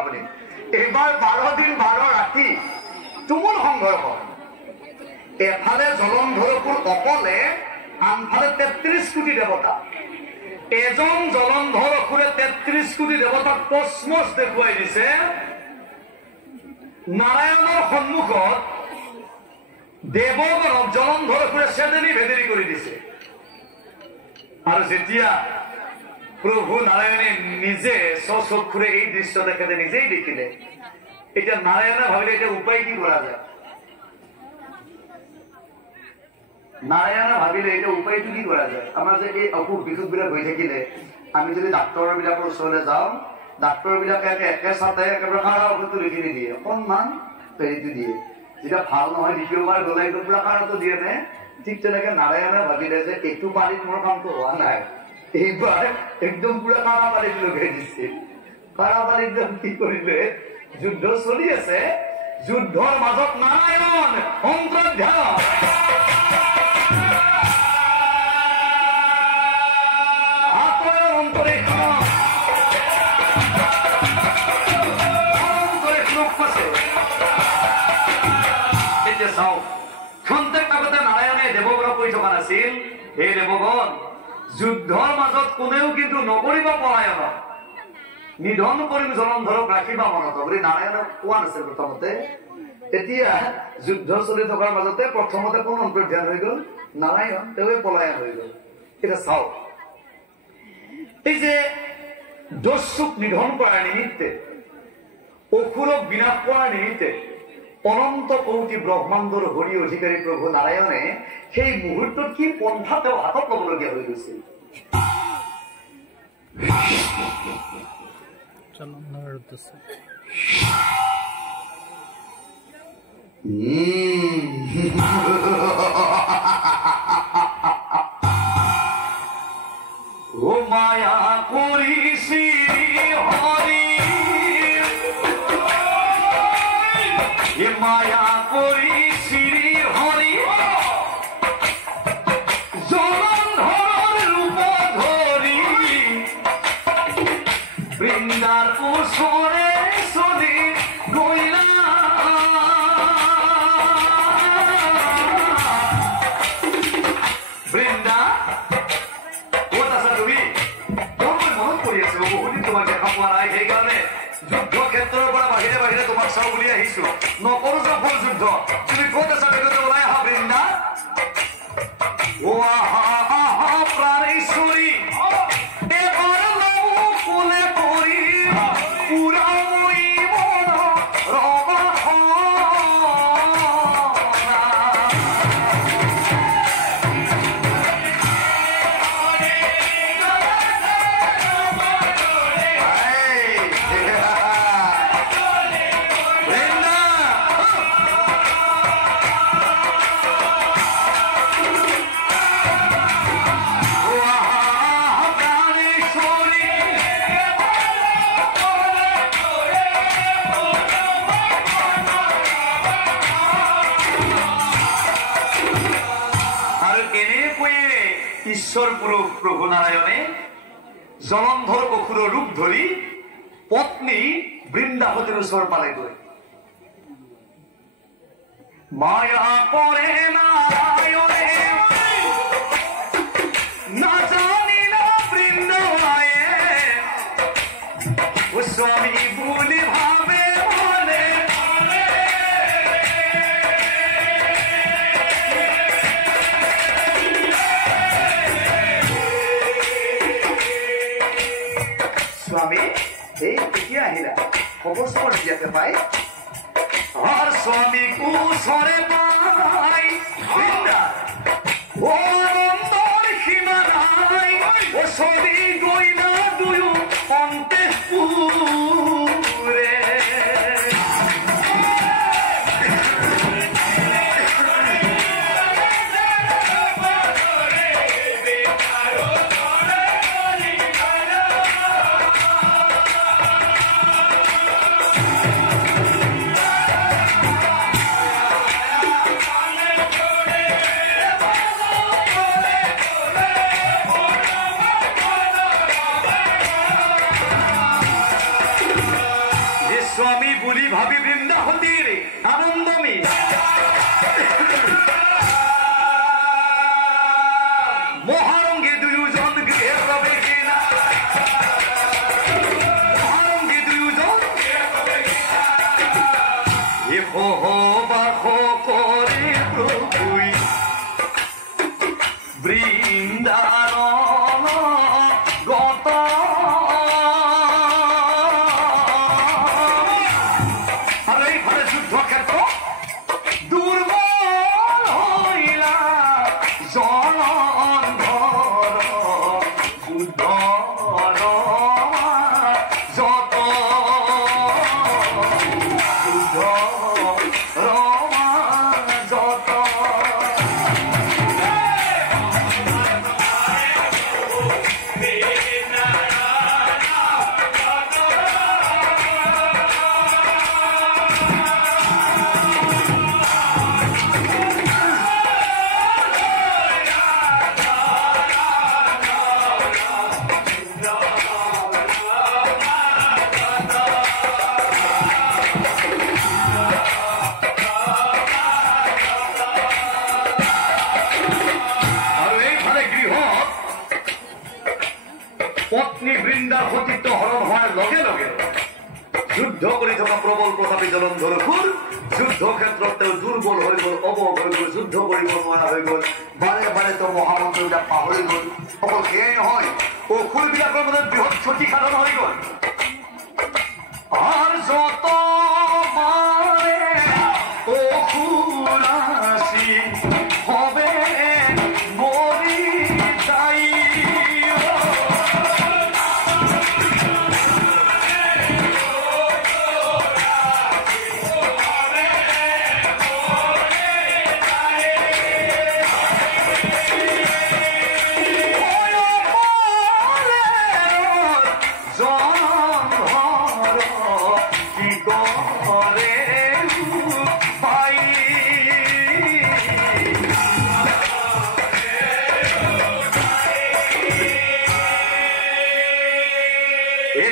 আপুনি এইবাৰ 12 দিন 12 ৰাতি তুমুল সংঘৰ্ষ। এফালে জলন্ধৰপুৰ অকলে, আনফালে 33 কোটি দেৱতা। এজন জলন্ধৰ অসুৰে 33 কোটি দেৱতাক কসমছ দেখুৱাই দিছে। নাৰায়ণৰ সন্মুখত দেৱগণক জলন্ধৰ অসুৰে চেদেলি ভেদেলি কৰি দিছে। আৰু যেতিয়া প্ৰভু নাৰায়ণে নিজে স্বচক্ষুৰে এই দৃশ্য তেখেতে নিজেই দেখিলে, এতিয়া নাৰায়ণে ভাবিলে এতিয়া উপায় কি কৰা যায়। নাৰায়ণে ভাবিলে এতিয়া উপায়টো কি কৰা যায়। আমাৰ যে এই অসুখ বিসুখ বিলাক হৈ থাকিলে আমি যদি ডাক্তৰ বিলাকৰ ওচৰলৈ যাওঁ, ডাক্তৰ বিলাকে একে চাতে একেবাৰে কাৰা ঔষধটো লিখি নিদিয়ে, অকণমান হেৰিটো দিয়ে। যেতিয়া ভাল নহয় দ্বিতীয়বাৰ গ'লে একদম পুৰা কাৰাটো দিয়ে নে। ঠিক তেনেকে নাৰায়ণে ভাবিলে যে এইটো পানীত মোৰ কামটো হোৱা নাই, এইবাৰ একদম পুৰা কাৰা পানীত লগাই দিছে। কাৰা পানীত কি কৰিলে, যুদ্ধ চলি আছে, যুদ্ধৰ মাজত নাৰায়ণ অন্তৰ্ধান নাৰায়ণে দেৱগণক কৈ থকা নাছিল, হে দেৱগণ, যুদ্ধৰ মাজত কোনেও কিন্তু নকৰিব পলায়ন, নিধন কৰিম জলন্ধৰক ৰাখিবা মনত বুলি নাৰায়ণক কোৱা নাছিল প্ৰথমতে। এতিয়া যুদ্ধ চলি থকাৰ মাজতে প্ৰথমতে কোন অন্তৰ্ধান হৈ গল, নাৰায়ণ, তেওঁৱে পলায়ন হৈ গল। এতিয়া চাওক, এই যে দস্যুক নিধন কৰাৰ নিমিত্তে, অসুৰক বিনাশ কৰাৰ নিমিত্তে অনন্ত কৌটি ব্ৰহ্মাণ্ডৰ হৰি অধিকাৰী প্ৰভু নাৰায়ণে সেই মুহূৰ্তত কি পন্থা তেওঁ হাতত লবলগীয়া হৈ গৈছিল। ও মায়া কৰিছি হৰি, মায়া কৰি শ্ৰী হৰি, জলন্ধৰৰ ৰূপ ধৰি বৃন্দাৰ ওচৰে চলি গৈলা। বৃন্দা ক'ত আছা তুমি? মই মনত কৰি আছো, বহুদিন তোমাক দেখা পোৱা নাই, সেইকাৰণে যুদ্ধ ক্ষেত্ৰৰ পৰা বাহিৰে বাহিৰে তোমাক চাওঁ বুলি আহিছো। নকৰো সফল যুদ্ধ, তুমি ক'ত আছা বেগতে ওলাই আহা বৃন্দা। ও আহা প্ৰাণেশ্বৰী, এবাৰ কোলে কৰি পুৰা ঈশ্বৰ পুৰুষ প্ৰভু নাৰায়ণে জলন্ধৰ অসুৰৰ ৰূপ ধৰি পত্নী বৃন্দাবতীৰ ওচৰ পালেগৈ। মায়া পৰে নাৰায়ণে নাজানিলা বৃন্দায়ে ও স্বামী বুলি ভাবে মনে স্বামী এই কেতিয়া আহিলা খবৰ চবৰ দিয়াতে পাই আর স্বামী কুসরে পাই ও অন্তর সীমানাই ও সবই গইনা দুয়ো অন্তে পুরে স্বামী বুলি ভাবি বৃন্দাবতীর আনন্দমী মহারঙ্গে দুজন গৃহে প্রবেশ মহারঙ্গে দুজন বাস করে প্রভুই বৃন্দারণ গত যুদ্ধক্ষেত্র দুর্বল হইলা জলন্ধর যুদ্ধ যত যুদ্ধ রমা যত পত্নী বৃন্দাবতীত হরণ হওয়ার লগে লগে যুদ্ধ করে থকা প্রবল প্রতাপী জলন্ধর অসুর যুদ্ধক্ষেত্ৰত দুৰ্বল হৈ গল, অবল হৈ গল, যুদ্ধ কৰিব নোৱাৰা হৈ গল। বাৰে বাৰে তো মহামন্ত্ৰবিলাক পাহৰি গল। অকল সেয়াই নহয়, অসুৰবিলাকৰ মাজত বৃহৎ ক্ষতি সাধন হৈ গল। আৰ যত বাৰে অসুৰ আসি হবে মৰি যাই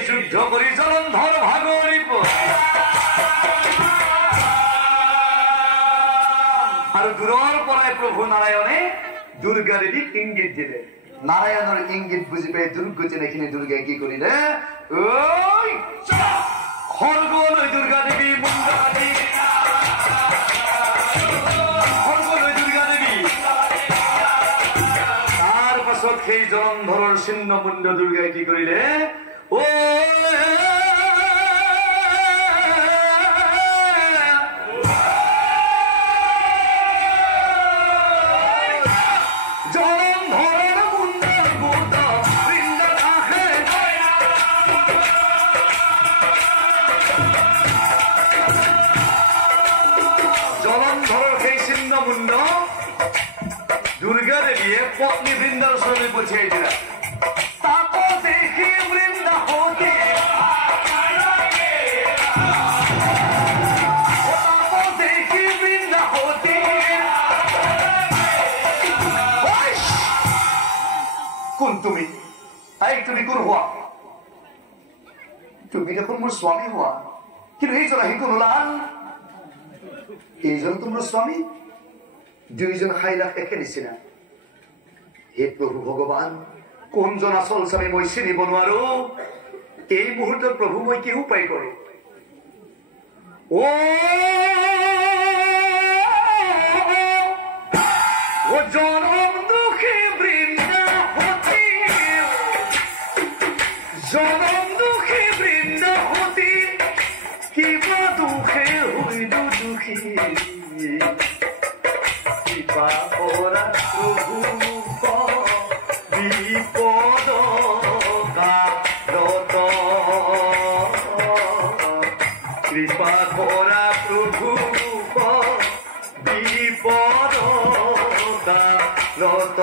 যুদ্ধ কৰি জলন্ধৰ ভাগৰিব আৰ দূৰৰ পৰাই প্রভু নারায়ণে দুর্গা দেবীক ইঙ্গিত দিলে। নারায়ণের ইঙ্গিত বুঝি পেয়ে দুর্গতি নেখিনি দুর্গায় কি করিলে ওই খড়গল দুর্গা দেবী মুন্ডাদি খড়গল দুর্গা দেবী তার পাছত সেই জলন্ধরের ছিন্ন মুন্ড দুর্গায় কি করিলে ও জলন্ধরের মুন্ড গোদ বৃন্দা রাখে জলন্ধরের সেই ছিন্ন মুন্ড দুর্গা দেবীয়ে পত্নী বৃন্দার সঙ্গে পৌঁছে দিলা। তাকে দেখি বৃন্দাবতী দেখি বৃন্দাবতী কোন তুমি একটু তুমি কোন হওয়া? তুমি দেখোন মোৰ স্বামী হওয়া, কিন্তু এইজন আহি কোন ওলাল? এইজন তোমাৰ স্বামী, দুইজন খাইলা একে নিচিনা। হে প্ৰভু ভগৱান, কোনজন আচল স্বামী মই চিনিব নোৱাৰো। এই মুহূৰ্তত প্ৰভু মই কি উপায় কৰো? ও জনম দুখী বৃন্দাবতী, জনম দুখী বৃন্দাবতী, কিবা দুখে হইল দুখী, কিবা কৰা প্ৰভু বিপদ কালত, কৃপা কৰা প্ৰভু বিপদ কালত।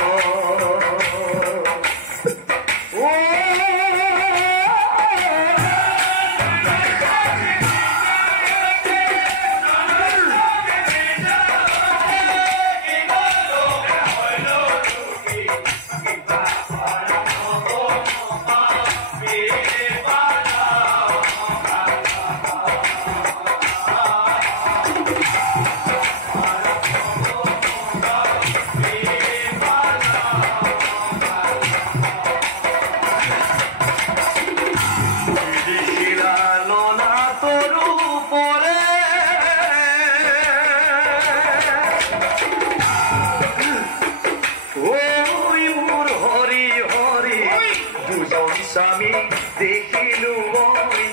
স্বামী দেখিলো মই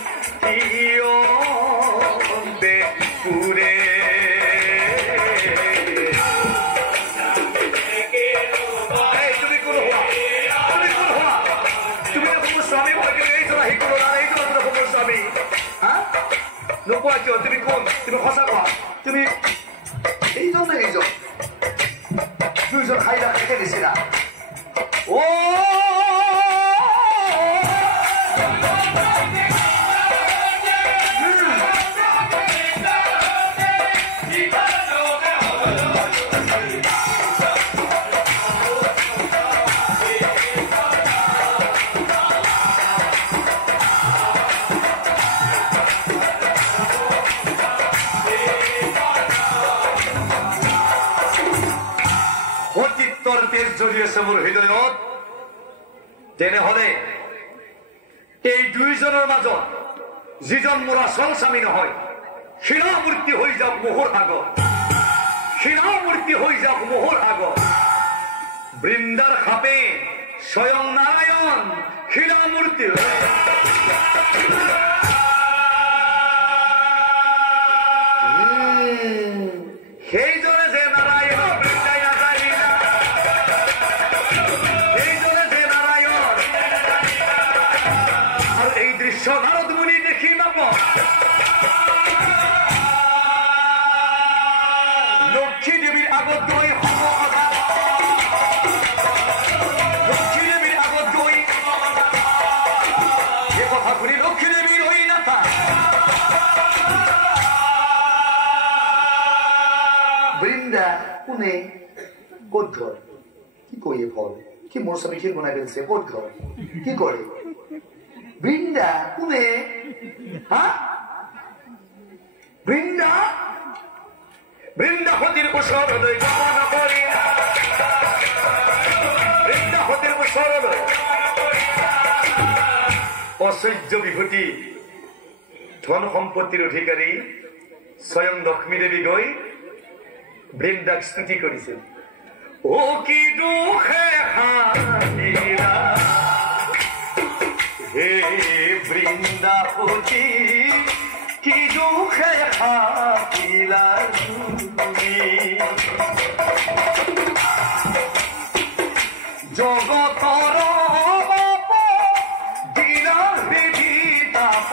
কিয়বে পুৰে, তুমি কোন হওয়া? তুমি কোন হওয়া? তুমি দেখো মোৰ স্বামী হয়, কিন্তু এইজন আহি কোন ওলাল? এইজন দেখো মোৰ স্বামী। নোকোৱা কিয়? তুমি কোন? তুমি সঁচা কোৱা, তুমি এইজন নে এইজন? দুইজন খাইলা একে নিচিনা। ও তেজ জ্বলিয়েছে মোৰ হৃদয়ত। তেনেহলে এই দুইজনৰ মাজত যিজন মোৰ আচল স্বামী নহয়, শিলামূৰ্তি হৈ যাওক মোহৰ আগত, শিলামূৰ্তি হৈ যাওক মোহৰ আগত। বৃন্দাৰ সাপে স্বয়ং নাৰায়ণ শিলামূৰ্তি সেইজনে যে নাৰায়ণ, বৃন্দাই নাজানিলা সেইজনে যে নাৰায়ণ। আৰু এই দৃশ্য নাৰদ মুনি দেখি নাপায়। লক্ষ্মী দেৱীৰ আগত গৈ লক্ষ্মী দেৱীৰ আগত গৈ এই কথা শুনি লক্ষ্মী দেৱীৰ হৈ নাথা বৃন্দা কোনে ক'ত ঘৰ? কি কয় ফল? কি মোৰ স্বামী ক্ষীৰ বনাই পেলাইছে? ক'ত ঘৰ? কি কৰে? বৃন্দা কোনে? হা? বৃন্দা বৃন্দাবতীৰ ওচৰলৈ গমন কৰি, বৃন্দাবতীৰ ওচৰলৈ ঐশ্বৰ্য বিভূতি ধন সম্পত্তিৰ অধিকাৰী স্বয়ং লক্ষ্মী দেৱী গৈ বৃন্দাক স্তুতি কৰিছিল। ও কি দুখে হাৰিলা হে বৃন্দাবতী, কি দুখে হাৰিলা তুমি, জগতৰ বাপ দিলা বিধি তাপ,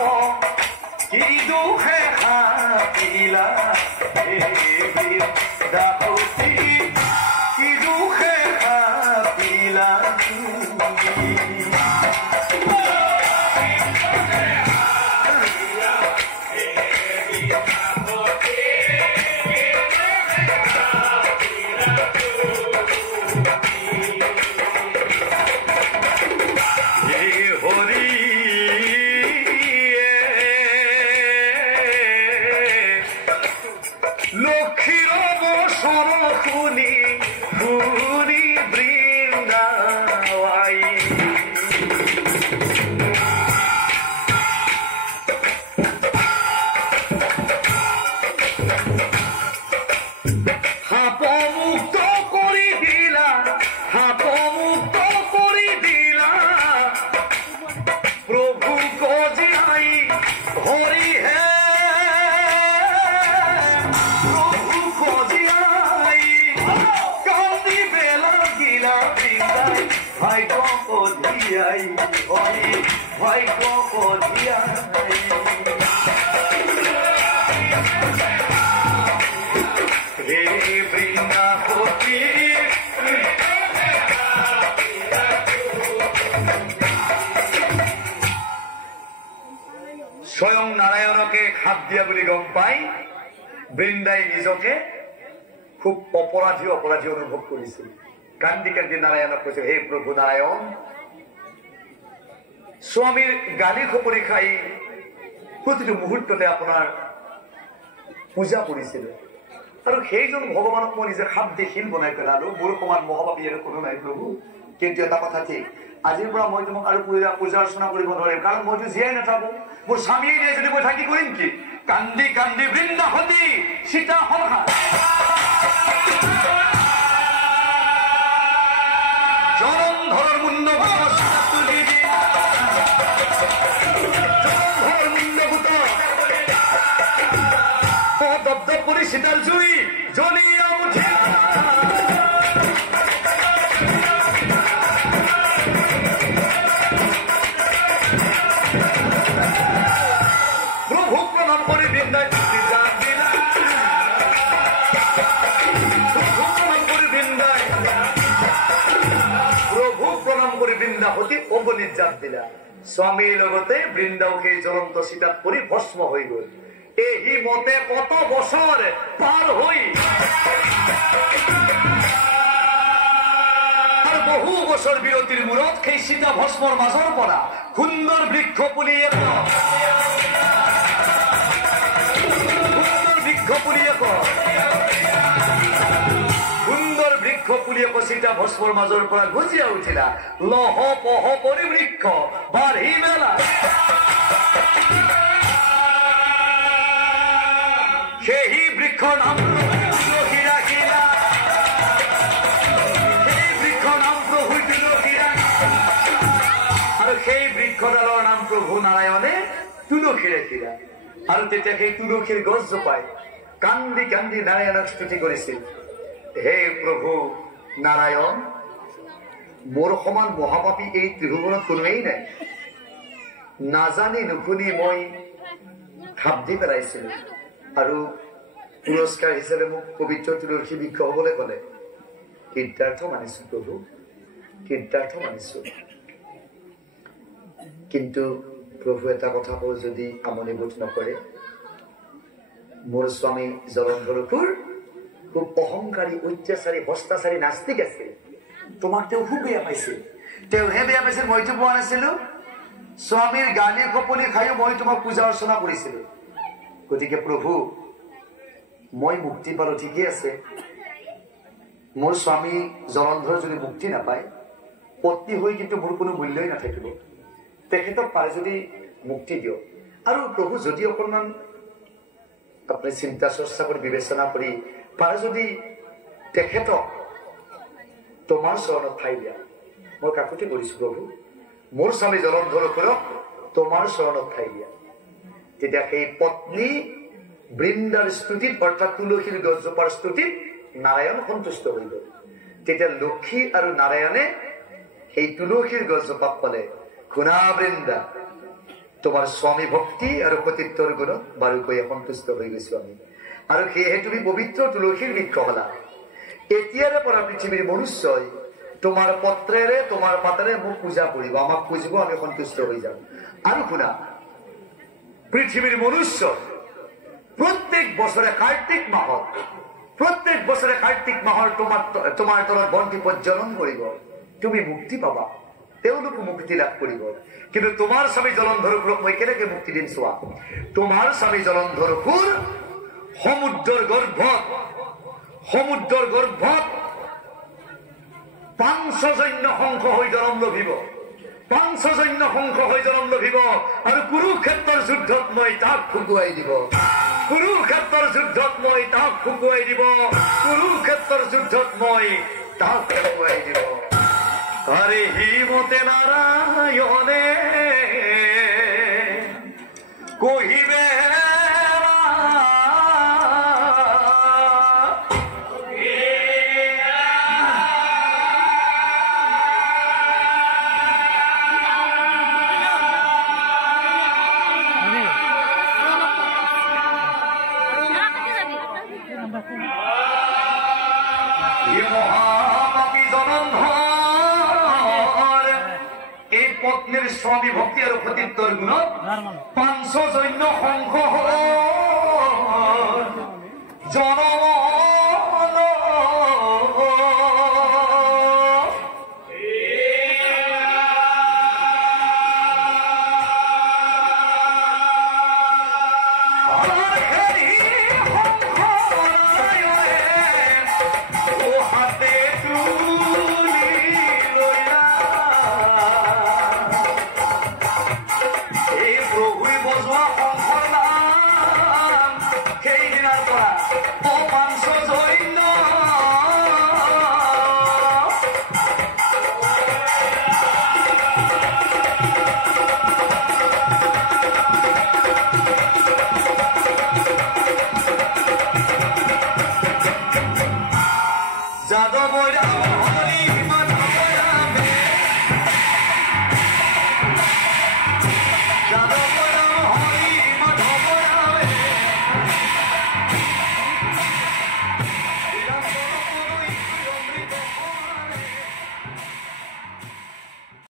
কি দুখে হাৰিলা হে বৃন্দাবতী, কি দুখে হাৰিলা তুমি। ভাগ্য কজিয়া হে বৃন্দাবতী স্বয়ং নাৰায়ণকে খাপ দিয়া বুলি গম পাই বৃন্দাই নিজকে খুব অপৰাধী অনুভৱ কৰিছিল। কান্দি কান্দি নাৰায়ণক কৈছে, হে প্ৰভু নাৰায়ণ, স্বামীৰ গালি খপৰি খাই প্ৰতিটো মুহূৰ্ততে আপোনাৰ পূজা কৰিছিল, আৰু সেইজন ভগৱানক মই নিজে খাপ দি শিল বনাই পেলালো। মোৰ সমান মহাপাপী আৰু কোনো নাই প্ৰভু। কিন্তু এটা কথা ঠিক, আজিৰ পৰা মই তোমাক আৰু পূজা অৰ্চনা কৰিব নোৱাৰিম, কাৰণ মইতো জীয়াই নাথাকো। মোৰ স্বামীয়ে দিয়ে যদি মই থাকি কৰিম কি? কান্দি কান্দি বৃন্দাবতী সীতা সংসাৰ জলন্ধৰৰ মুণ্ডভূত দব্দ কৰি সীতাৰ জুই জ্বলিয়া উঠে। প্ৰভু প্ৰণাম কৰে বৃন্দায় বৃন্দাবতী অবনীত জাপ দিলা। স্বামীৰ লগতে বৃন্দাও সেই জ্বলন্ত চিতাত পৰি ভস্ম হৈ গল। এই মতে কত বছৰ পাৰ হৈ আৰু বহু বছৰ বিৰতিৰ মূৰত সেই সীতা ভস্মৰ মাজৰ পৰা সুন্দৰ বৃক্ষ পুলি সীতা ভস্মৰ মাজৰ পৰা গুজিয়া উঠিলা। লহ পহ পৰি বৃক্ষ বাঢ়ি মেলা সেই বৃক্ষৰ নাম তুলসী ৰাখিলা। সেই বৃক্ষৰ নাম প্ৰভু তুলসী ৰাখিলা, আৰু সেই বৃক্ষডালৰ নাম প্ৰভু নাৰায়ণে তুলসী ৰাখিলা। আৰু তেতিয়া সেই তুলসীৰ গছজোপাই কান্দি কান্দি নাৰায়ণক স্তুতি কৰিছিল, হে প্ৰভু নাৰায়ণ, মোৰ সমান মহাপাপী এই ত্ৰিভুৱনত কোনোৱেই নাই। নাজানি নুশুনি মই খাপ দি পেলাইছিলো, আৰু পুৰস্কাৰ হিচাপে মোক পবিত্ৰ তুলসী বৃক্ষ হবলৈ কলে। কীৰ্তাৰ্থ মানিছো প্ৰভু, কীৰ্তাৰ্থ মানিছো। কিন্তু প্ৰভু এটা কথা কওঁ, যদি আমনিবোধ নকৰে, মোৰ স্বামী জলন্ধৰপুৰ খুব অহংকাৰী, অত্যাচাৰী, ভ্ৰষ্টাচাৰী নাস্তিক আছিল। তোমাক তেওঁ খুব বেয়া পাইছিল। তেওঁহে বেয়া পাইছিল, মইতো পোৱা নাছিলো। স্বামীৰ গালি খপনি খাইও মই তোমাক পূজা অৰ্চনা কৰিছিলো। গতিকে প্ৰভু, মই মুক্তি পালো ঠিকেই আছে। মোৰ স্বামী জলন্ধৰ যদি মুক্তি নাপায়, পত্নী হৈ কিন্তু মোৰ কোনো মূল্যই নাথাকিব। তেখেতক পাৰে যদি মুক্তি দিয়ক। আৰু প্ৰভু, যদি অকণমান আপুনি চিন্তা চৰ্চা কৰি বিবেচনা কৰি পাৰে যদি তেখেতক তোমাৰ চৰণত ঠাই দিয়া। মই কাকুতি কৰিছো প্ৰভু, মোৰ স্বামী জলন্ধৰপুৰক তোমাৰ চৰণত ঠাই দিয়া। তেতিয়া সেই পত্নী বৃন্দাৰ স্তুতিত, অৰ্থাৎ তুলসীৰ গছজোপাৰ স্তুতিত নাৰায়ণ সন্তুষ্ট হৈ গল। তেতিয়া লক্ষী আৰু নাৰায়ণে সেই তুলসীৰ গছজোপাক কলে, শুনা বৃন্দা, তোমাৰ স্বামী ভক্তি আৰু সতীত্বৰ গুণত বাৰুকৈয়ে সন্তুষ্ট হৈ গৈছো আমি, আৰু সেয়েহে তুমি পবিত্ৰ তুলসীৰ বৃক্ষ হলা। এতিয়াৰে পৰা পৃথিৱীৰ মনুষ্যই তোমাৰ পত্ৰেৰে, তোমাৰ পাতেৰে মোক পূজা কৰিব, আমাক পুজিব, আমি সন্তুষ্ট হৈ যাম। আৰু শুনা, পৃথিৱীৰ মনুষ্য প্ৰত্যেক বছৰে কাৰ্তিক মাহৰ তোমাৰ তলত বন্তি প্ৰজ্বলন কৰিব। তুমি মুক্তি পাবা, তেওঁলোকো মুক্তি লাভ কৰিব। কিন্তু তোমাৰ স্বামী জলন্ধৰপুৰক মই কেনেকে মুক্তি দিম চোৱা। তোমাৰ স্বামী জলন্ধৰপুৰ সমুদ্ৰৰ গৰ্ভত পাঞ্চজন্য শংখ হৈ জনম লভিব, আৰু কুৰুক্ষেত্ৰৰ যুদ্ধত মই তাক শুকুৱাই দিব। হৰে হিমতে নাৰায়ণে কহিবে পত্নীৰ স্বামী ভক্তি আৰু সতীত্বৰ গুণত পাঞ্চজন্য শংখ জনম